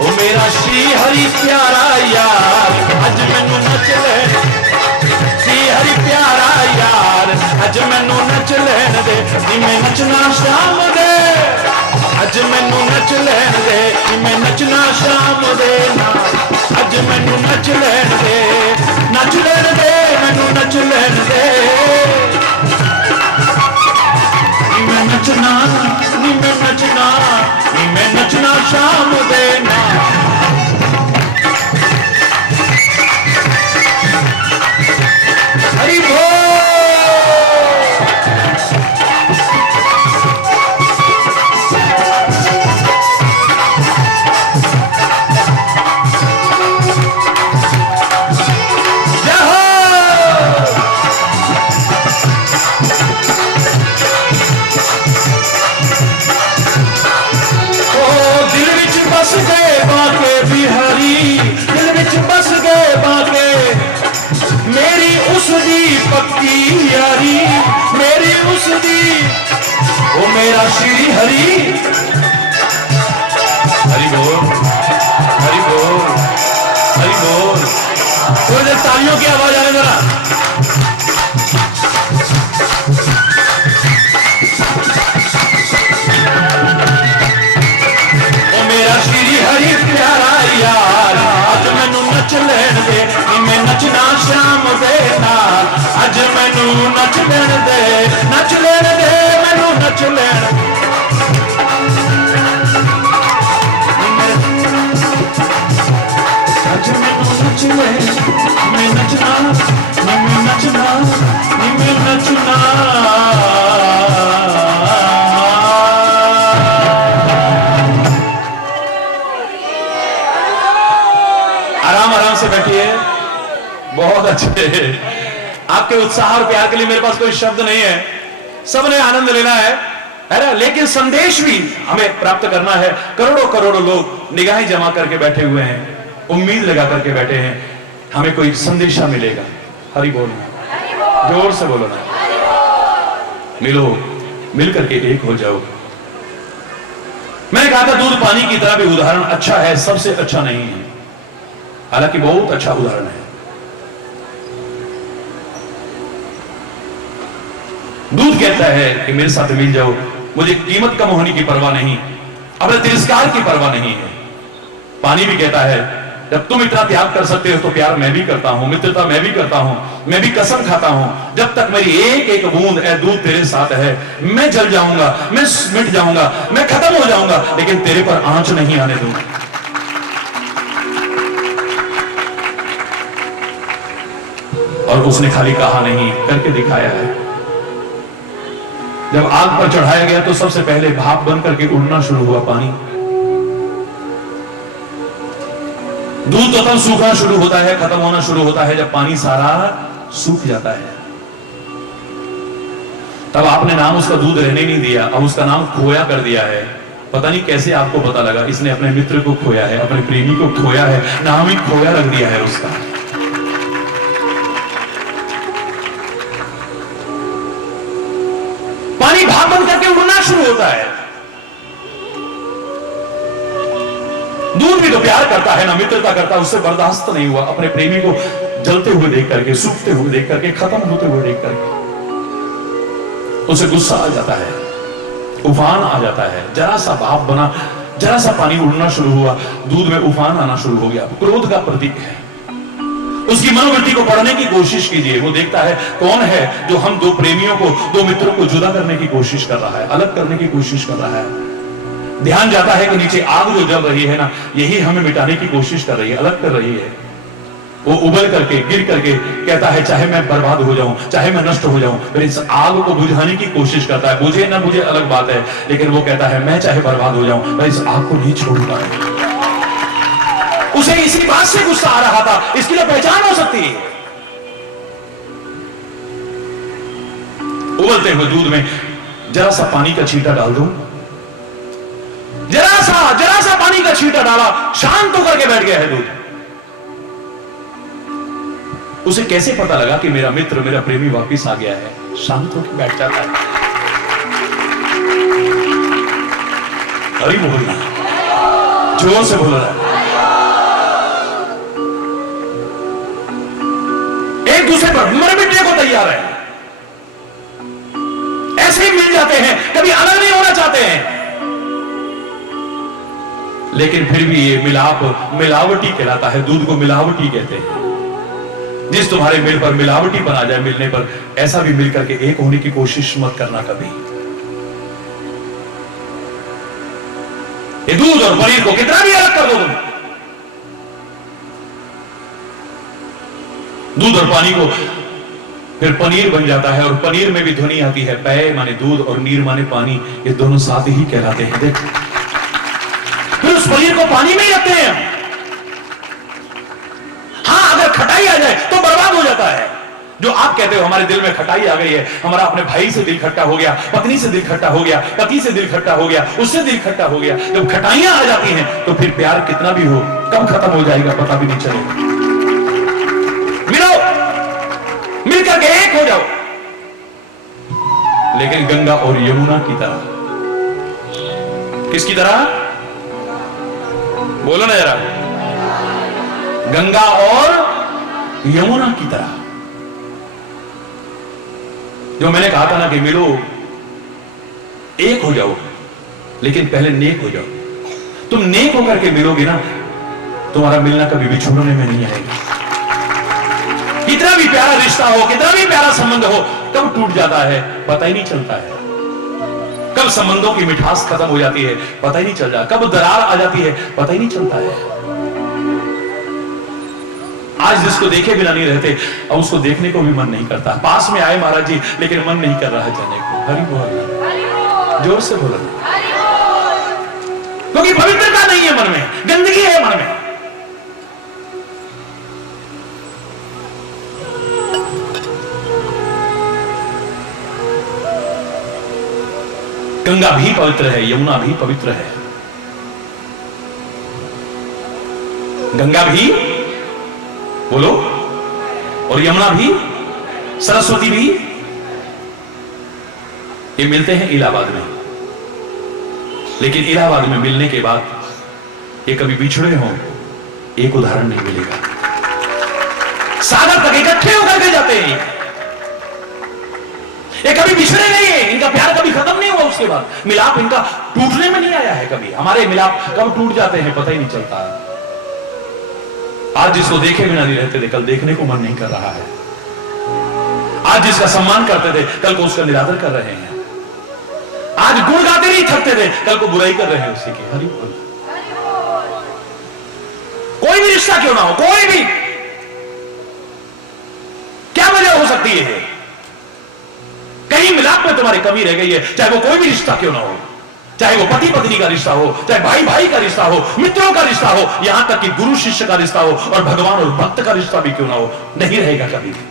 ओ मेरा श्री हरि प्यारा यार, अज मैनू नच ले। श्री हरि प्यारा यार, अज मैनू नच लैण दे। नी मैं नचना शाम दे, अज मैनू नच लैण दे। नी मैं नचना शाम दे नाल, अज मैनू नच लैण दे। नच लैण दे, मैनू नच लैण दे। नी मैं नचना, नी मैं नचना, नी मैं नचना शाम दे नाल। हरि बोल। जय हो। मेरा श्री हरि, हरि बोल, हरि बोल, हरि बोल। थोड़ी देर तालियों की आवाज आने जरा। मेरा श्री हरि प्यारा यार, अज मैनू नच लेन दे, मैं नचना शाम दे नाल। अज मैनू नच लेन दे, नच लेन दे, मैनू नच लेन। अज मैनू नच ले, मैं नचना, मैं नचना, मैं नचना। आराम से बैठिए, बहुत अच्छे। आपके उत्साह और प्यार के लिए मेरे पास कोई शब्द नहीं है, सबने आनंद लेना है ना? लेकिन संदेश भी हमें प्राप्त करना है। करोड़ों करोड़ों लोग निगाहें जमा करके बैठे हुए हैं, उम्मीद लगा करके बैठे हैं, हमें कोई संदेशा मिलेगा। हरि बोल, जोर से बोलो ना। मिलो, मिल करके एक हो जाओ। मैंने कहा था दूध पानी की तरह भी उदाहरण अच्छा है, सबसे अच्छा नहीं है, हालांकि बहुत अच्छा उदाहरण है। दूध कहता है कि मेरे साथ मिल जाओ, मुझे कीमत कम होने की परवाह नहीं, अपने तिरस्कार की परवाह नहीं है। पानी भी कहता है जब तुम इतना त्याग कर सकते हो तो प्यार मैं भी करता हूं, मित्रता मैं भी करता हूं, मैं भी कसम खाता हूं, जब तक मेरी एक एक बूंद ए दूध तेरे साथ है, मैं जल जाऊंगा, मैं मिट जाऊंगा, मैं खत्म हो जाऊंगा, लेकिन तेरे पर आंच नहीं आने दूंगा। और उसने खाली कहा नहीं, करके दिखाया है। जब आग पर चढ़ाया गया तो सबसे पहले भाप बन करके उड़ना शुरू हुआ पानी। दूध तो तब सूखना शुरू होता है, खत्म होना शुरू होता है जब पानी सारा सूख जाता है। तब आपने नाम उसका दूध रहने नहीं दिया, अब उसका नाम खोया कर दिया है। पता नहीं कैसे आपको पता लगा, इसने अपने मित्र को खोया है, अपने प्रेमी को खोया है, नाम ही खोया रख दिया है उसका। पानी भाप बन करके उड़ना शुरू होता है। दूध भी तो प्यार करता है ना, मित्रता करता है, उससे बर्दाश्त नहीं हुआ अपने प्रेमी को जलते हुए देख करके, सूखते हुए देख करके, खत्म होते हुए देख करके। उसे गुस्सा आ जाता है, उफान आ जाता है। जरा सा भाप बना, जरा सा पानी उड़ना शुरू हुआ, दूध में उफान आना शुरू हो गया। क्रोध का प्रतीक है। उसकी मनोवृत्ति को पढ़ने की कोशिश कीजिए। वो देखता है कौन है जो हम दो प्रेमियों को, दो मित्रों को जुदा करने की कोशिश कर रहा है, अलग करने की कोशिश कर रहा है। ध्यान जाता है कि नीचे आग जो जल रही है ना, यही हमें मिटाने की कोशिश कर रही है, अलग कर रही है। वो उबल करके, गिर करके कहता है चाहे मैं बर्बाद हो जाऊं, चाहे मैं नष्ट हो जाऊं, फिर इस आग को बुझाने की कोशिश करता है। बुझे ना बुझे अलग बात है, लेकिन वो कहता है मैं चाहे बर्बाद हो जाऊं, मैं इस आग को नहीं छोड़ूंगा। उसे इसी बात से गुस्सा आ रहा था, इसकी तो पहचान हो सकती है। उबलते हुए दूध में जरा सा पानी का छींटा डाल दूं, जरा सा पानी का छींटा डाला, शांत होकर के बैठ गया है दूध। उसे कैसे पता लगा कि मेरा मित्र, मेरा प्रेमी वापिस आ गया है? शांत होकर बैठ जाता है। अरे बोलना, जोर से बोल रहा है। एक दूसरे पर मर मिटने को तैयार है, ऐसे ही मिल जाते हैं, कभी अलग नहीं होना चाहते हैं। लेकिन फिर भी ये मिलाप मिलावटी कहलाता है। दूध को मिलावटी कहते हैं। जिस तुम्हारे मिल पर मिलावटी बना जाए, मिलने पर, ऐसा भी मिलकर के एक होने की कोशिश मत करना कभी। ये दूध और पनीर को कितना भी अलग कर दो तुम, दूध और पानी को, फिर पनीर बन जाता है। और पनीर में भी ध्वनि आती है, पै माने दूध और नीर माने पानी, ये दोनों साथ ही कहलाते हैं। देख, फिर उस पनीर को पानी में ही रखते हैं। हाँ, अगर खटाई आ जाए तो बर्बाद हो जाता है। जो आप कहते हो हमारे दिल में खटाई आ गई है, हमारा अपने भाई से दिल खट्टा हो गया, पत्नी से दिल खट्टा हो गया, पति से दिल खट्टा हो गया, उससे दिल खट्टा हो गया। जब खटाइयां आ जाती हैं तो फिर प्यार कितना भी हो, कब खत्म हो जाएगा पता भी नहीं चलेगा। मिलो, मिलकर के एक हो जाओ, लेकिन गंगा और यमुना की तरह किसकी तरह? बोलो ना जरा। गंगा और यमुना की तरह। जो मैंने कहा था ना कि मिलो, एक हो जाओ, लेकिन पहले नेक हो जाओ। तुम नेक होकर के मिलोगे ना, तुम्हारा मिलना कभी बिछुड़ने में नहीं आएगा। कितना भी प्यारा रिश्ता हो, कितना भी प्यारा संबंध हो, कब टूट जाता है पता ही नहीं चलता है। कब संबंधों की मिठास खत्म हो जाती है पता ही नहीं चल जाता। कब दरार आ जाती है पता ही नहीं चलता है। आज जिसको देखे बिना नहीं रहते, अब उसको देखने को भी मन नहीं करता। पास में आए महाराज जी, लेकिन मन नहीं कर रहा है जाने को। हरि बोल, जोर से बोलो। क्योंकि पवित्रता नहीं है मन में, गंदगी है मन में। गंगा भी पवित्र है, यमुना भी पवित्र है। गंगा भी बोलो, और यमुना भी, सरस्वती भी। ये मिलते हैं इलाहाबाद में, लेकिन इलाहाबाद में मिलने के बाद ये कभी बिछड़े हों, एक उदाहरण नहीं मिलेगा। सागर तक इकट्ठे होकर के जाते हैं, ये कभी बिछड़े नहीं है। इनका प्यार कभी खत्म नहीं हुआ। उसके बाद मिलाप इनका टूटने में नहीं आया है कभी। हमारे मिलाप कब टूट जाते हैं पता ही नहीं चलता। आज जिसको देखे बिना नहीं रहते थे, कल देखने को मन नहीं कर रहा है। आज जिसका सम्मान करते थे, कल को उसका निरादर कर रहे हैं। आज गुण गाते नहीं थकते थे, कल को बुराई कर रहे हैं उसी की। हरि बोल। कोई भी रिश्ता क्यों ना हो, कोई भी, क्या वजह हो सकती है? कहीं मिलाप में तुम्हारी कमी रह गई है, चाहे वो कोई भी रिश्ता क्यों ना हो। चाहे वो पति पत्नी का रिश्ता हो, चाहे भाई भाई का रिश्ता हो, मित्रों का रिश्ता हो, यहां तक कि गुरु शिष्य का रिश्ता हो, और भगवान और भक्त का रिश्ता भी क्यों ना हो, नहीं रहेगा कभी भी।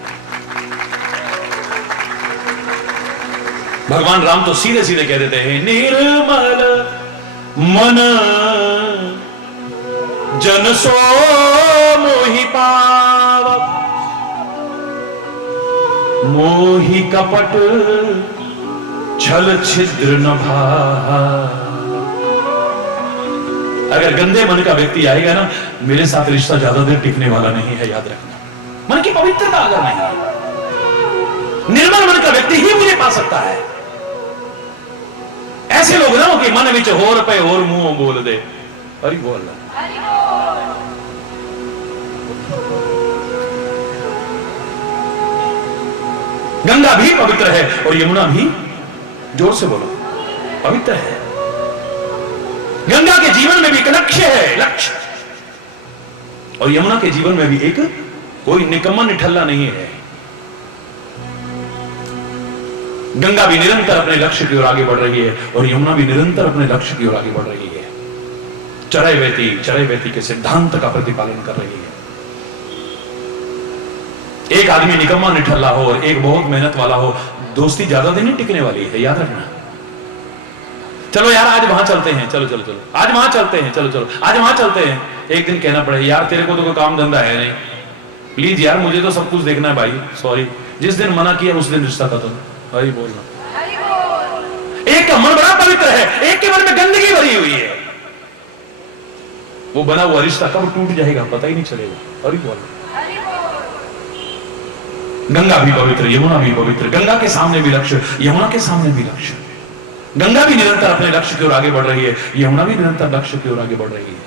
भगवान राम तो सीधे सीधे कह देते हैं, निर्मल मन जन सो मोहि पावक, मोहि कपट छल छिद्र न भाव। अगर गंदे मन का व्यक्ति आएगा ना, मेरे साथ रिश्ता ज्यादा देर टिकने वाला नहीं है, याद रखना। मन की पवित्रता अगर नहीं है, निर्मल मन का व्यक्ति ही मुझे पा सकता है। ऐसे लोग ना कि मन विच होर पे होर मुंह बोल दे। हरि बोल। गंगा भी पवित्र है और यमुना भी, जोर से बोलो, पवित्र है। गंगा के जीवन में भी एक लक्ष्य है, लक्ष्य, और यमुना के जीवन में भी एक कोई निकम्मा निठल्ला नहीं है। गंगा भी निरंतर अपने लक्ष्य की ओर आगे बढ़ रही है और यमुना भी निरंतर अपने लक्ष्य की ओर आगे बढ़ रही है। चरैवेति के सिद्धांत का प्रतिपालन कर रही है। एक आदमी निकम्मा निठल्ला हो और एक बहुत मेहनत वाला हो, दोस्ती ज्यादा दिन नहीं टिकने वाली है, याद रखना। चलो यार आज वहां चलते हैं, चलो चलो चलो आज वहां चलते हैं, चलो चलो आज वहां चलते हैं। एक दिन कहना पड़े, यार तेरे को तो कोई काम धंधा है नहीं, प्लीज यार मुझे तो सब कुछ देखना है भाई, सॉरी। जिस दिन मना किया उस दिन रिश्ता खत्म। भाई बोलना। एक का मन बड़ा पवित्र है, एक के मन में गंदगी भरी हुई है। वो बना हुआ रिश्ता कब टूट जाएगा पता ही नहीं चलेगा। अरे बोल। गंगा भी पवित्र, यमुना भी पवित्र। गंगा के सामने भी लक्ष्य, यमुना के सामने भी लक्ष्य। गंगा भी निरंतर अपने लक्ष्य की ओर आगे बढ़ रही है, यमुना भी निरंतर लक्ष्य की ओर आगे बढ़ रही है।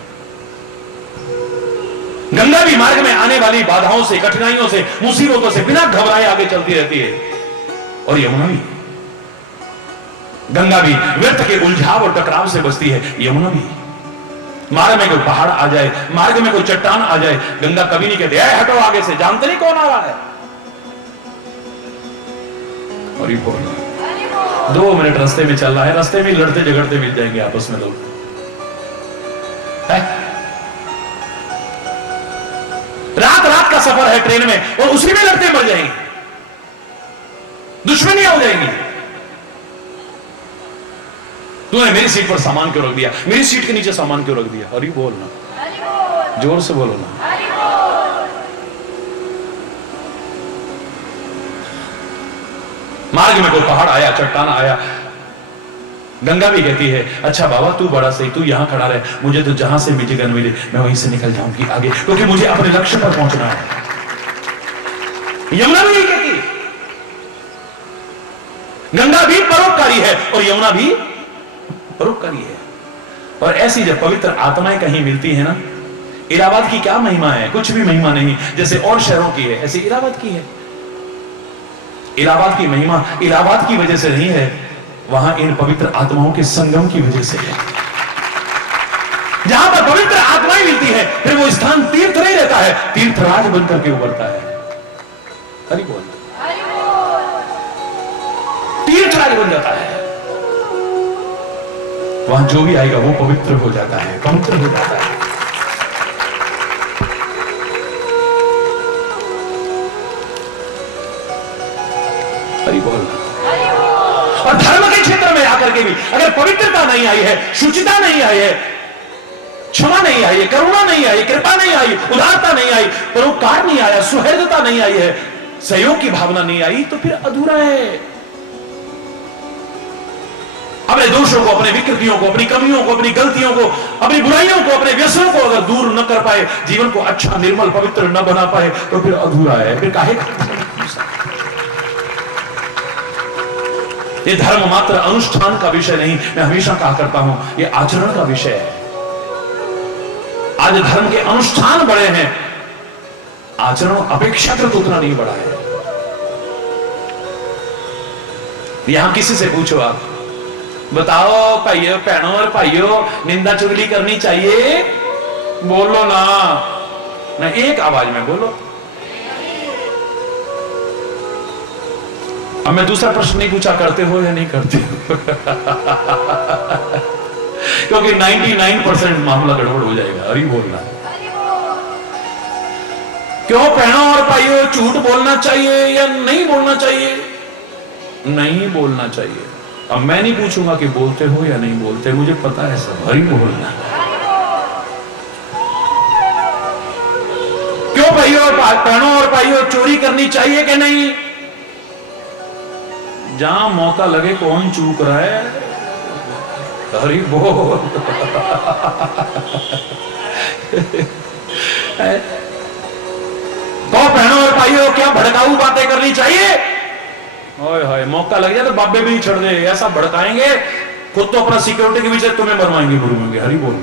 गंगा भी मार्ग में आने वाली बाधाओं से, कठिनाइयों से, मुसीबतों से बिना घबराए आगे चलती रहती है, और यमुना भी। गंगा भी व्यर्थ के उलझाव और टकराव से बचती है, यमुना भी। मार्ग में कोई पहाड़ आ जाए, मार्ग में कोई चट्टान आ जाए, गंगा कभी नहीं कहती हटो आगे से, जानते नहीं कौन आ रहा है। और ये बोल 2 मिनट रास्ते में चल रहा है, रास्ते में लड़ते झगड़ते मिल जाएंगे आपस में लोग। रात का सफर है ट्रेन में और उसी में लड़ते मर जाएंगे, दुश्मनियां हो जाएंगी। तूने मेरी सीट पर सामान क्यों रख दिया, मेरी सीट के नीचे सामान क्यों रख दिया। अरे बोलना, जोर से बोलो ना। मार्ग में कोई पहाड़ आया, चट्टान आया, गंगा भी कहती है, अच्छा बाबा तू बड़ा सही, तू यहां खड़ा रहे, मुझे तो जहां से भी जगह मिले मैं वहीं से निकल जाऊंगी आगे, क्योंकि मुझे अपने लक्ष्य पर पहुंचना है। यमुना भी यही कहती है। गंगा भी परोपकारी है और यमुना भी परोपकारी है। और ऐसी जब पवित्र आत्माएं कहीं मिलती है ना, इलाहाबाद की क्या महिमा है, कुछ भी महिमा नहीं, जैसे और शहरों की है ऐसे इलाहाबाद की है। इलाहाबाद की महिमा इलाहाबाद की वजह से नहीं है, वहां इन पवित्र आत्माओं के संगम की वजह से है। जहां पर पवित्र आत्माएं मिलती है फिर वो स्थान तीर्थ नहीं रहता है, तीर्थराज बनकर के उभरता है। हरि बोल, तीर्थराज बन जाता है। वहां जो भी आएगा वो पवित्र हो जाता है, पवित्र हो जाता है। हरि बोल। और धर्म के क्षेत्र में आकर के भी अगर पवित्रता नहीं आई है, शुचिता नहीं आई है, क्षमा नहीं आई है, करुणा नहीं आई, कृपा नहीं आई, उदारता नहीं आई, परोपकार नहीं आया, सुहृदता नहीं आई है, सहयोग की भावना नहीं आई, तो फिर अधूरा है। अपने दोषों को, अपने विकृतियों को, अपनी कमियों को, अपनी गलतियों को, अपनी बुराइयों को, अपने व्यसनों को अगर दूर न कर पाए, जीवन को अच्छा निर्मल पवित्र न बना पाए, तो फिर अधूरा है। फिर काहे ये धर्म मात्र अनुष्ठान का विषय नहीं, मैं हमेशा कहा करता हूं ये आचरण का विषय है। आज धर्म के अनुष्ठान बड़े हैं, आचरण अपेक्षाकृत उतना नहीं बढ़ा है। यहां किसी से पूछो आप, बताओ भाइयों बहनों और भाइयों, निंदा चुगली करनी चाहिए? बोलो ना एक आवाज में बोलो। अब मैं दूसरा प्रश्न नहीं पूछा करते हो या नहीं करते हो क्योंकि 99% मामला गड़बड़ हो जाएगा। अरे बोलना क्यों बहनों और भाइयों, झूठ बोलना चाहिए या नहीं बोलना चाहिए? नहीं बोलना चाहिए। अब मैं नहीं पूछूंगा कि बोलते हो या नहीं बोलते, मुझे पता है सब। हरी बोलना। क्यों भाइयों और बहनों और भाइयों, चोरी करनी चाहिए कि नहीं? जहां मौका लगे कौन चूक रहा है? हरी बोल। तो बहनों और भाइयों, क्या भड़काऊ बातें करनी चाहिए? ओए हाय, मौका लग जाए तो बाबे भी नहीं छोड़ दे, ऐसा भड़काएंगे खुद तो अपना सिक्योरिटी के पीछे तुम्हें मरवाएंगे गुरुएंगे। हरी बोल।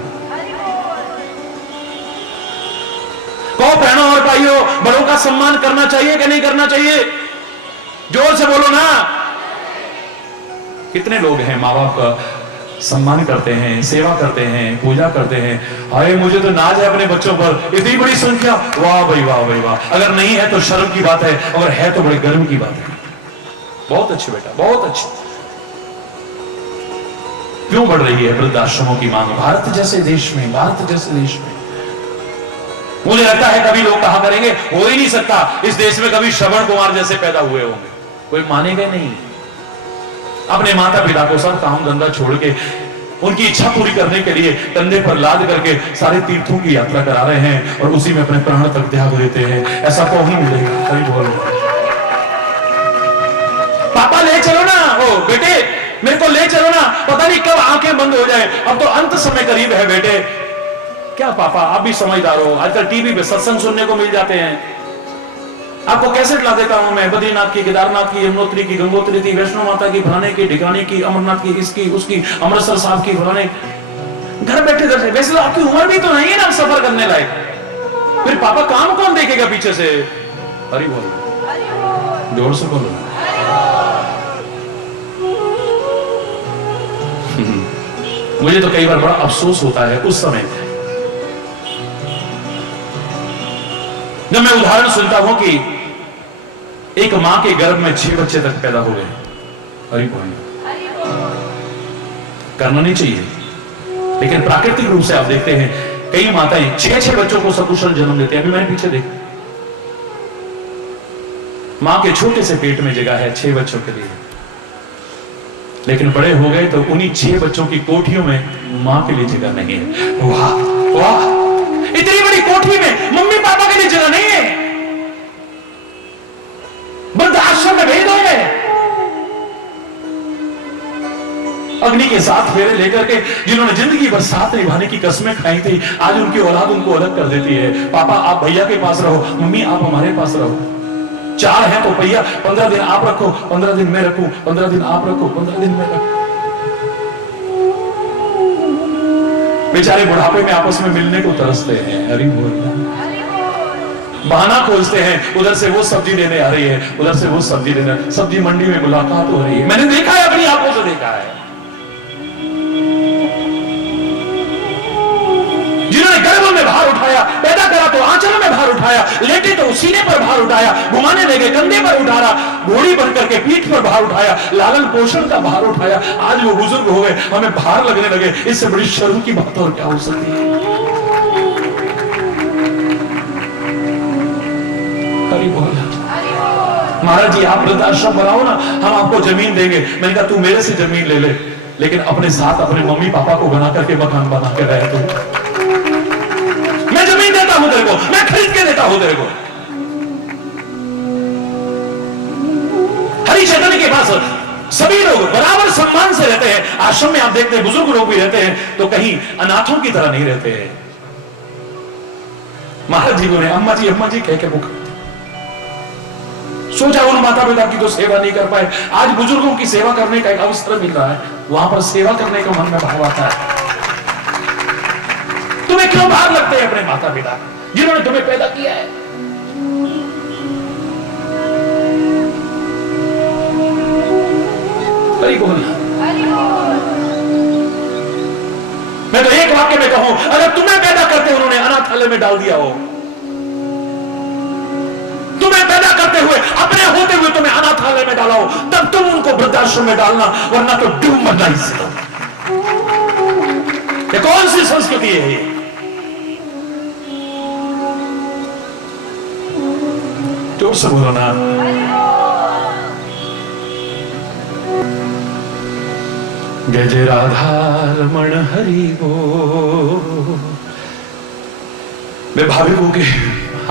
तो बहनों और भाइयों, बड़ों का सम्मान करना चाहिए कि नहीं करना चाहिए? जोर से बोलो ना। कितने लोग हैं माँ बाप का सम्मान करते हैं, सेवा करते हैं, पूजा करते हैं। हाय मुझे तो नाज है अपने बच्चों पर, इतनी बड़ी संख्या, वाह भाई वाह भाई वाह। अगर नहीं है तो शर्म की बात है, अगर है तो बड़े गर्व की बात है। बहुत अच्छे बेटा, बहुत अच्छे। क्यों बढ़ रही है वृद्धाश्रमों की मांग भारत जैसे देश में? भारत जैसे देश में मुझे लगता है कभी लोग कहा करेंगे, हो ही नहीं सकता इस देश में कभी श्रवण कुमार जैसे पैदा हुए होंगे। कोई मानेगा नहीं। अपने माता पिता को सब काम धंधा छोड़ के उनकी इच्छा पूरी करने के लिए कंधे पर लाद करके सारे तीर्थों की यात्रा करा रहे हैं और उसी में अपने प्राण तक त्याग देते हैं। ऐसा तो ही मिलेगा। सही बोल। पापा ले चलो ना, ओ बेटे मेरे को ले चलो ना, पता नहीं कब आंखें बंद हो जाए, अब तो अंत समय करीब है बेटे। क्या पापा आप भी समझदार हो, आजकल टीवी पे सत्संग सुनने को मिल जाते हैं। आपको कैसेट ला देता हूं मैं, बद्रीनाथ की, केदारनाथ की, यमुनोत्री की, गंगोत्री की, वैष्णो माता की, फलाने की, ढिकाने की, अमरनाथ की, इसकी उसकी, अमृतसर साहब की, फलाने। घर बैठे घर से, वैसे तो आपकी उम्र भी तो नहीं है ना सफर करने लायक। फिर पापा काम कौन देखेगा पीछे से? हरि बोल, जोर से बोलो। मुझे तो कई बार बड़ा अफसोस होता है उस समय जब मैं उदाहरण सुनता हूं कि एक मां के गर्भ में 6 बच्चे तक पैदा हो गए। हरि बोल। करना नहीं चाहिए, लेकिन प्राकृतिक रूप से आप देखते हैं कई माताएं 6 बच्चों को सकुशल जन्म देते हैं। अभी मैंने पीछे देखा, मां के छोटे से पेट में जगह है 6 बच्चों के लिए, लेकिन बड़े हो गए तो उन्हीं 6 बच्चों की कोठियों में मां के लिए जगह नहीं है। वाह वाह, इतनी बड़ी कोठी में मम्मी पापा के लिए जगह नहीं है। वृद्धाश्रम में भेज दो। और पगनी के साथ फेरे लेकर के जिन्होंने जिंदगी भर साथ निभाने की कस्में खाई थी, आज उनकी औलाद उनको अलग कर देती है। पापा आप भैया के पास रहो, मम्मी आप हमारे पास रहो। 4 हैं तो भैया 15 दिन आप रखो, 15 दिन मैं रखूं, 15 दिन आप रखो, 15 दिन मैं रखूं। बेचारे बुढ़ापे में आपस में मिलने को तरसते हैं। हरि बोल। बहाना खोजते हैं, उधर से वो सब्जी लेने आ रही है, उधर से वो सब्जी लेने, सब्जी मंडी में मुलाकात हो रही है। मैंने देखा है, अपनी आंखों से देखा है। जिन्होंने गर्भ में भार उठाया, पैदा करा तो आंचल में भार उठाया, लेटे तो सीने पर भार उठाया, घुमाने लगे कंधे पर उठाया, घोड़ी बनकर के पीठ पर भार उठाया, लालन पोषण का भार उठाया। आज वो बुजुर्ग हो गए, हमें भार लगने लगे। इससे बड़ी शर्म की बात और क्या हो सकती है। हरि बोल। महाराज जी आप वृद्धाश्रम बनाओ ना, हम आपको जमीन देंगे। मैंने कहा तू मेरे से जमीन ले ले, लेकिन अपने साथ अपने मम्मी पापा को बना करके मकान बना के रहे। तो मैं जमीन देता हूं तेरे को, मैं खरीद के देता हूं तेरे को। हरि चैतन्य के पास सभी लोग बराबर सम्मान से रहते हैं। आश्रम में आप देखते हैं बुजुर्ग लोग भी रहते हैं, तो कहीं अनाथों की तरह नहीं रहते हैं। महाराज जी ने अम्मा जी कह के पुकार सोचा, उन माता पिता की तो सेवा नहीं कर पाए, आज बुजुर्गों की सेवा करने का एक अवसर मिल रहा है। वहां पर सेवा करने का मन में भाव आता है। तुम्हें क्यों भार लगते हैं अपने माता पिता जिन्होंने तुम्हें पैदा किया है। हरि बोल। मैं तो एक वाक्य में कहूं, अगर तुम्हें पैदा करते उन्होंने अनाथालय में डाल दिया हो, तुम्हें पैदा करते हुए अपने होते हुए तुम्हें अनाथालय में डाला हो, तब तुम उनको वृद्धाश्रम में डालना, वरना तो डूब मरना ही से। ये कौन सी संस्कृति है ये। जोर से बोलो ना। जय जय राधा रमण हरि बोल। मैं भाभी को के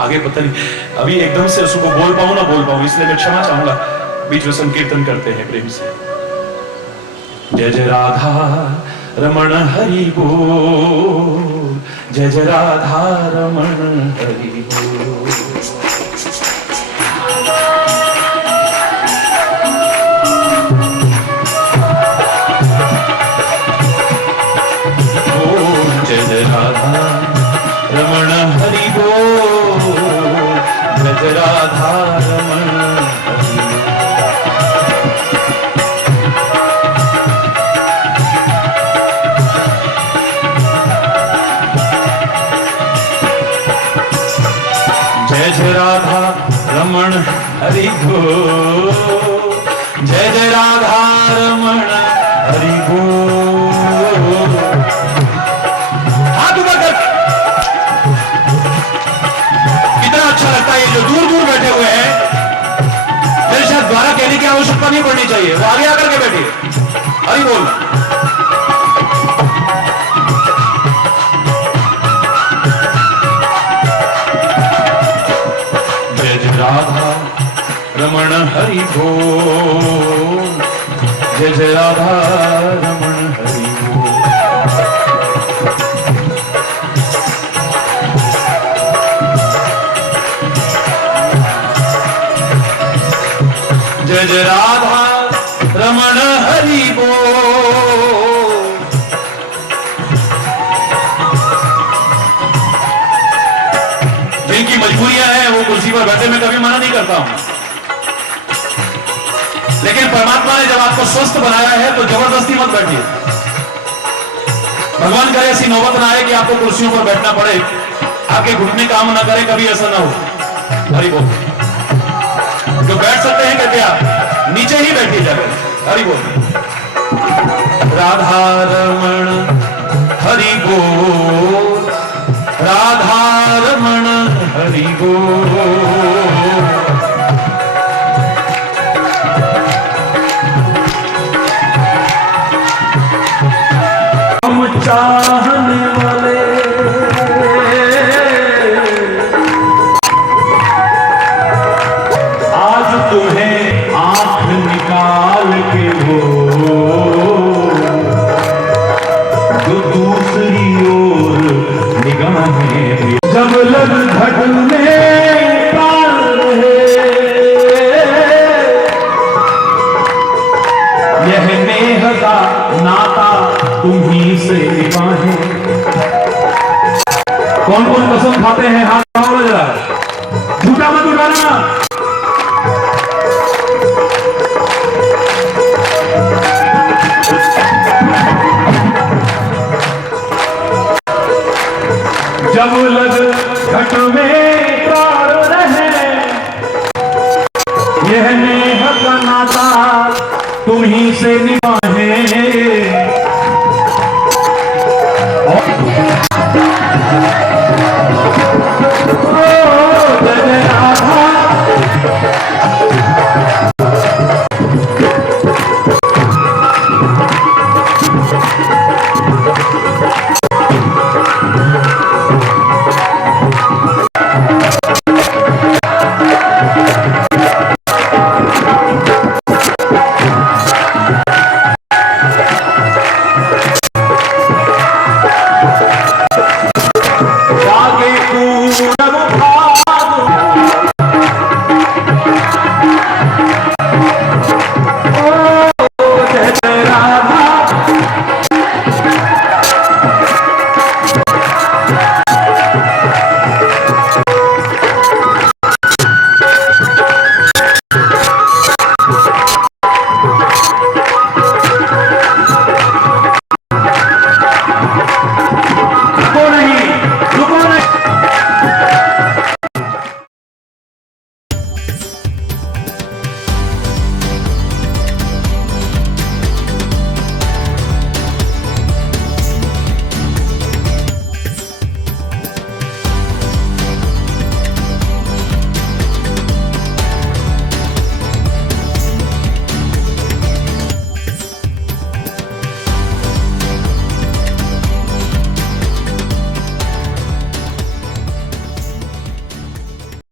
आगे पता नहीं अभी एकदम से उसको बोल पाऊं ना बोल पाऊं, इसलिए मैं क्षमा चाहूंगा। बीच में संकीर्तन करते हैं प्रेम से। जय जय राधा रमण हरि बोल, जय जय राधा रमण हरि बोल। जय जय राधा रमण हरि बोल, जय जय राधा रमण हरि बोल। जय जय राधा रमण हरि बोल, जय जय राधा रमण हरि बोल। हाथ ऊपर कर। कितना अच्छा लगता है ये जो दूर दूर बैठे हुए हैं, मेरे शायद द्वारा कहने की आवश्यकता नहीं पड़नी चाहिए, वो आगे आकर के बैठिए। हरि बोल। जय जय राधा रमण हरि बोल, जय जय राधा रमण हरि बोल। जय जय राधा रमण हरि बोल। जिनकी मजबूरियां हैं वो कुर्सी पर बैठे, मैं कभी मना नहीं करता हूं, लेकिन परमात्मा ने जब आपको स्वस्थ बनाया है तो जबरदस्ती मत बैठिए। भगवान करे ऐसी नौबत ना आए कि आपको कुर्सियों पर बैठना पड़े, आपके घुटने काम ना करे, कभी ऐसा ना हो। हरि बोल। जो बैठ सकते हैं कृपया नीचे ही बैठिए जाकर। हरि बोल। राधा रमण हरि बोल, राधा रमण हरि बोल। हम चाहने वाले आज तुम्हें आंख निकाल के हो से निभाएं। कौन कौन कसम खाते हैं हाथ उठाओ जरा, झूठा मत उठाना।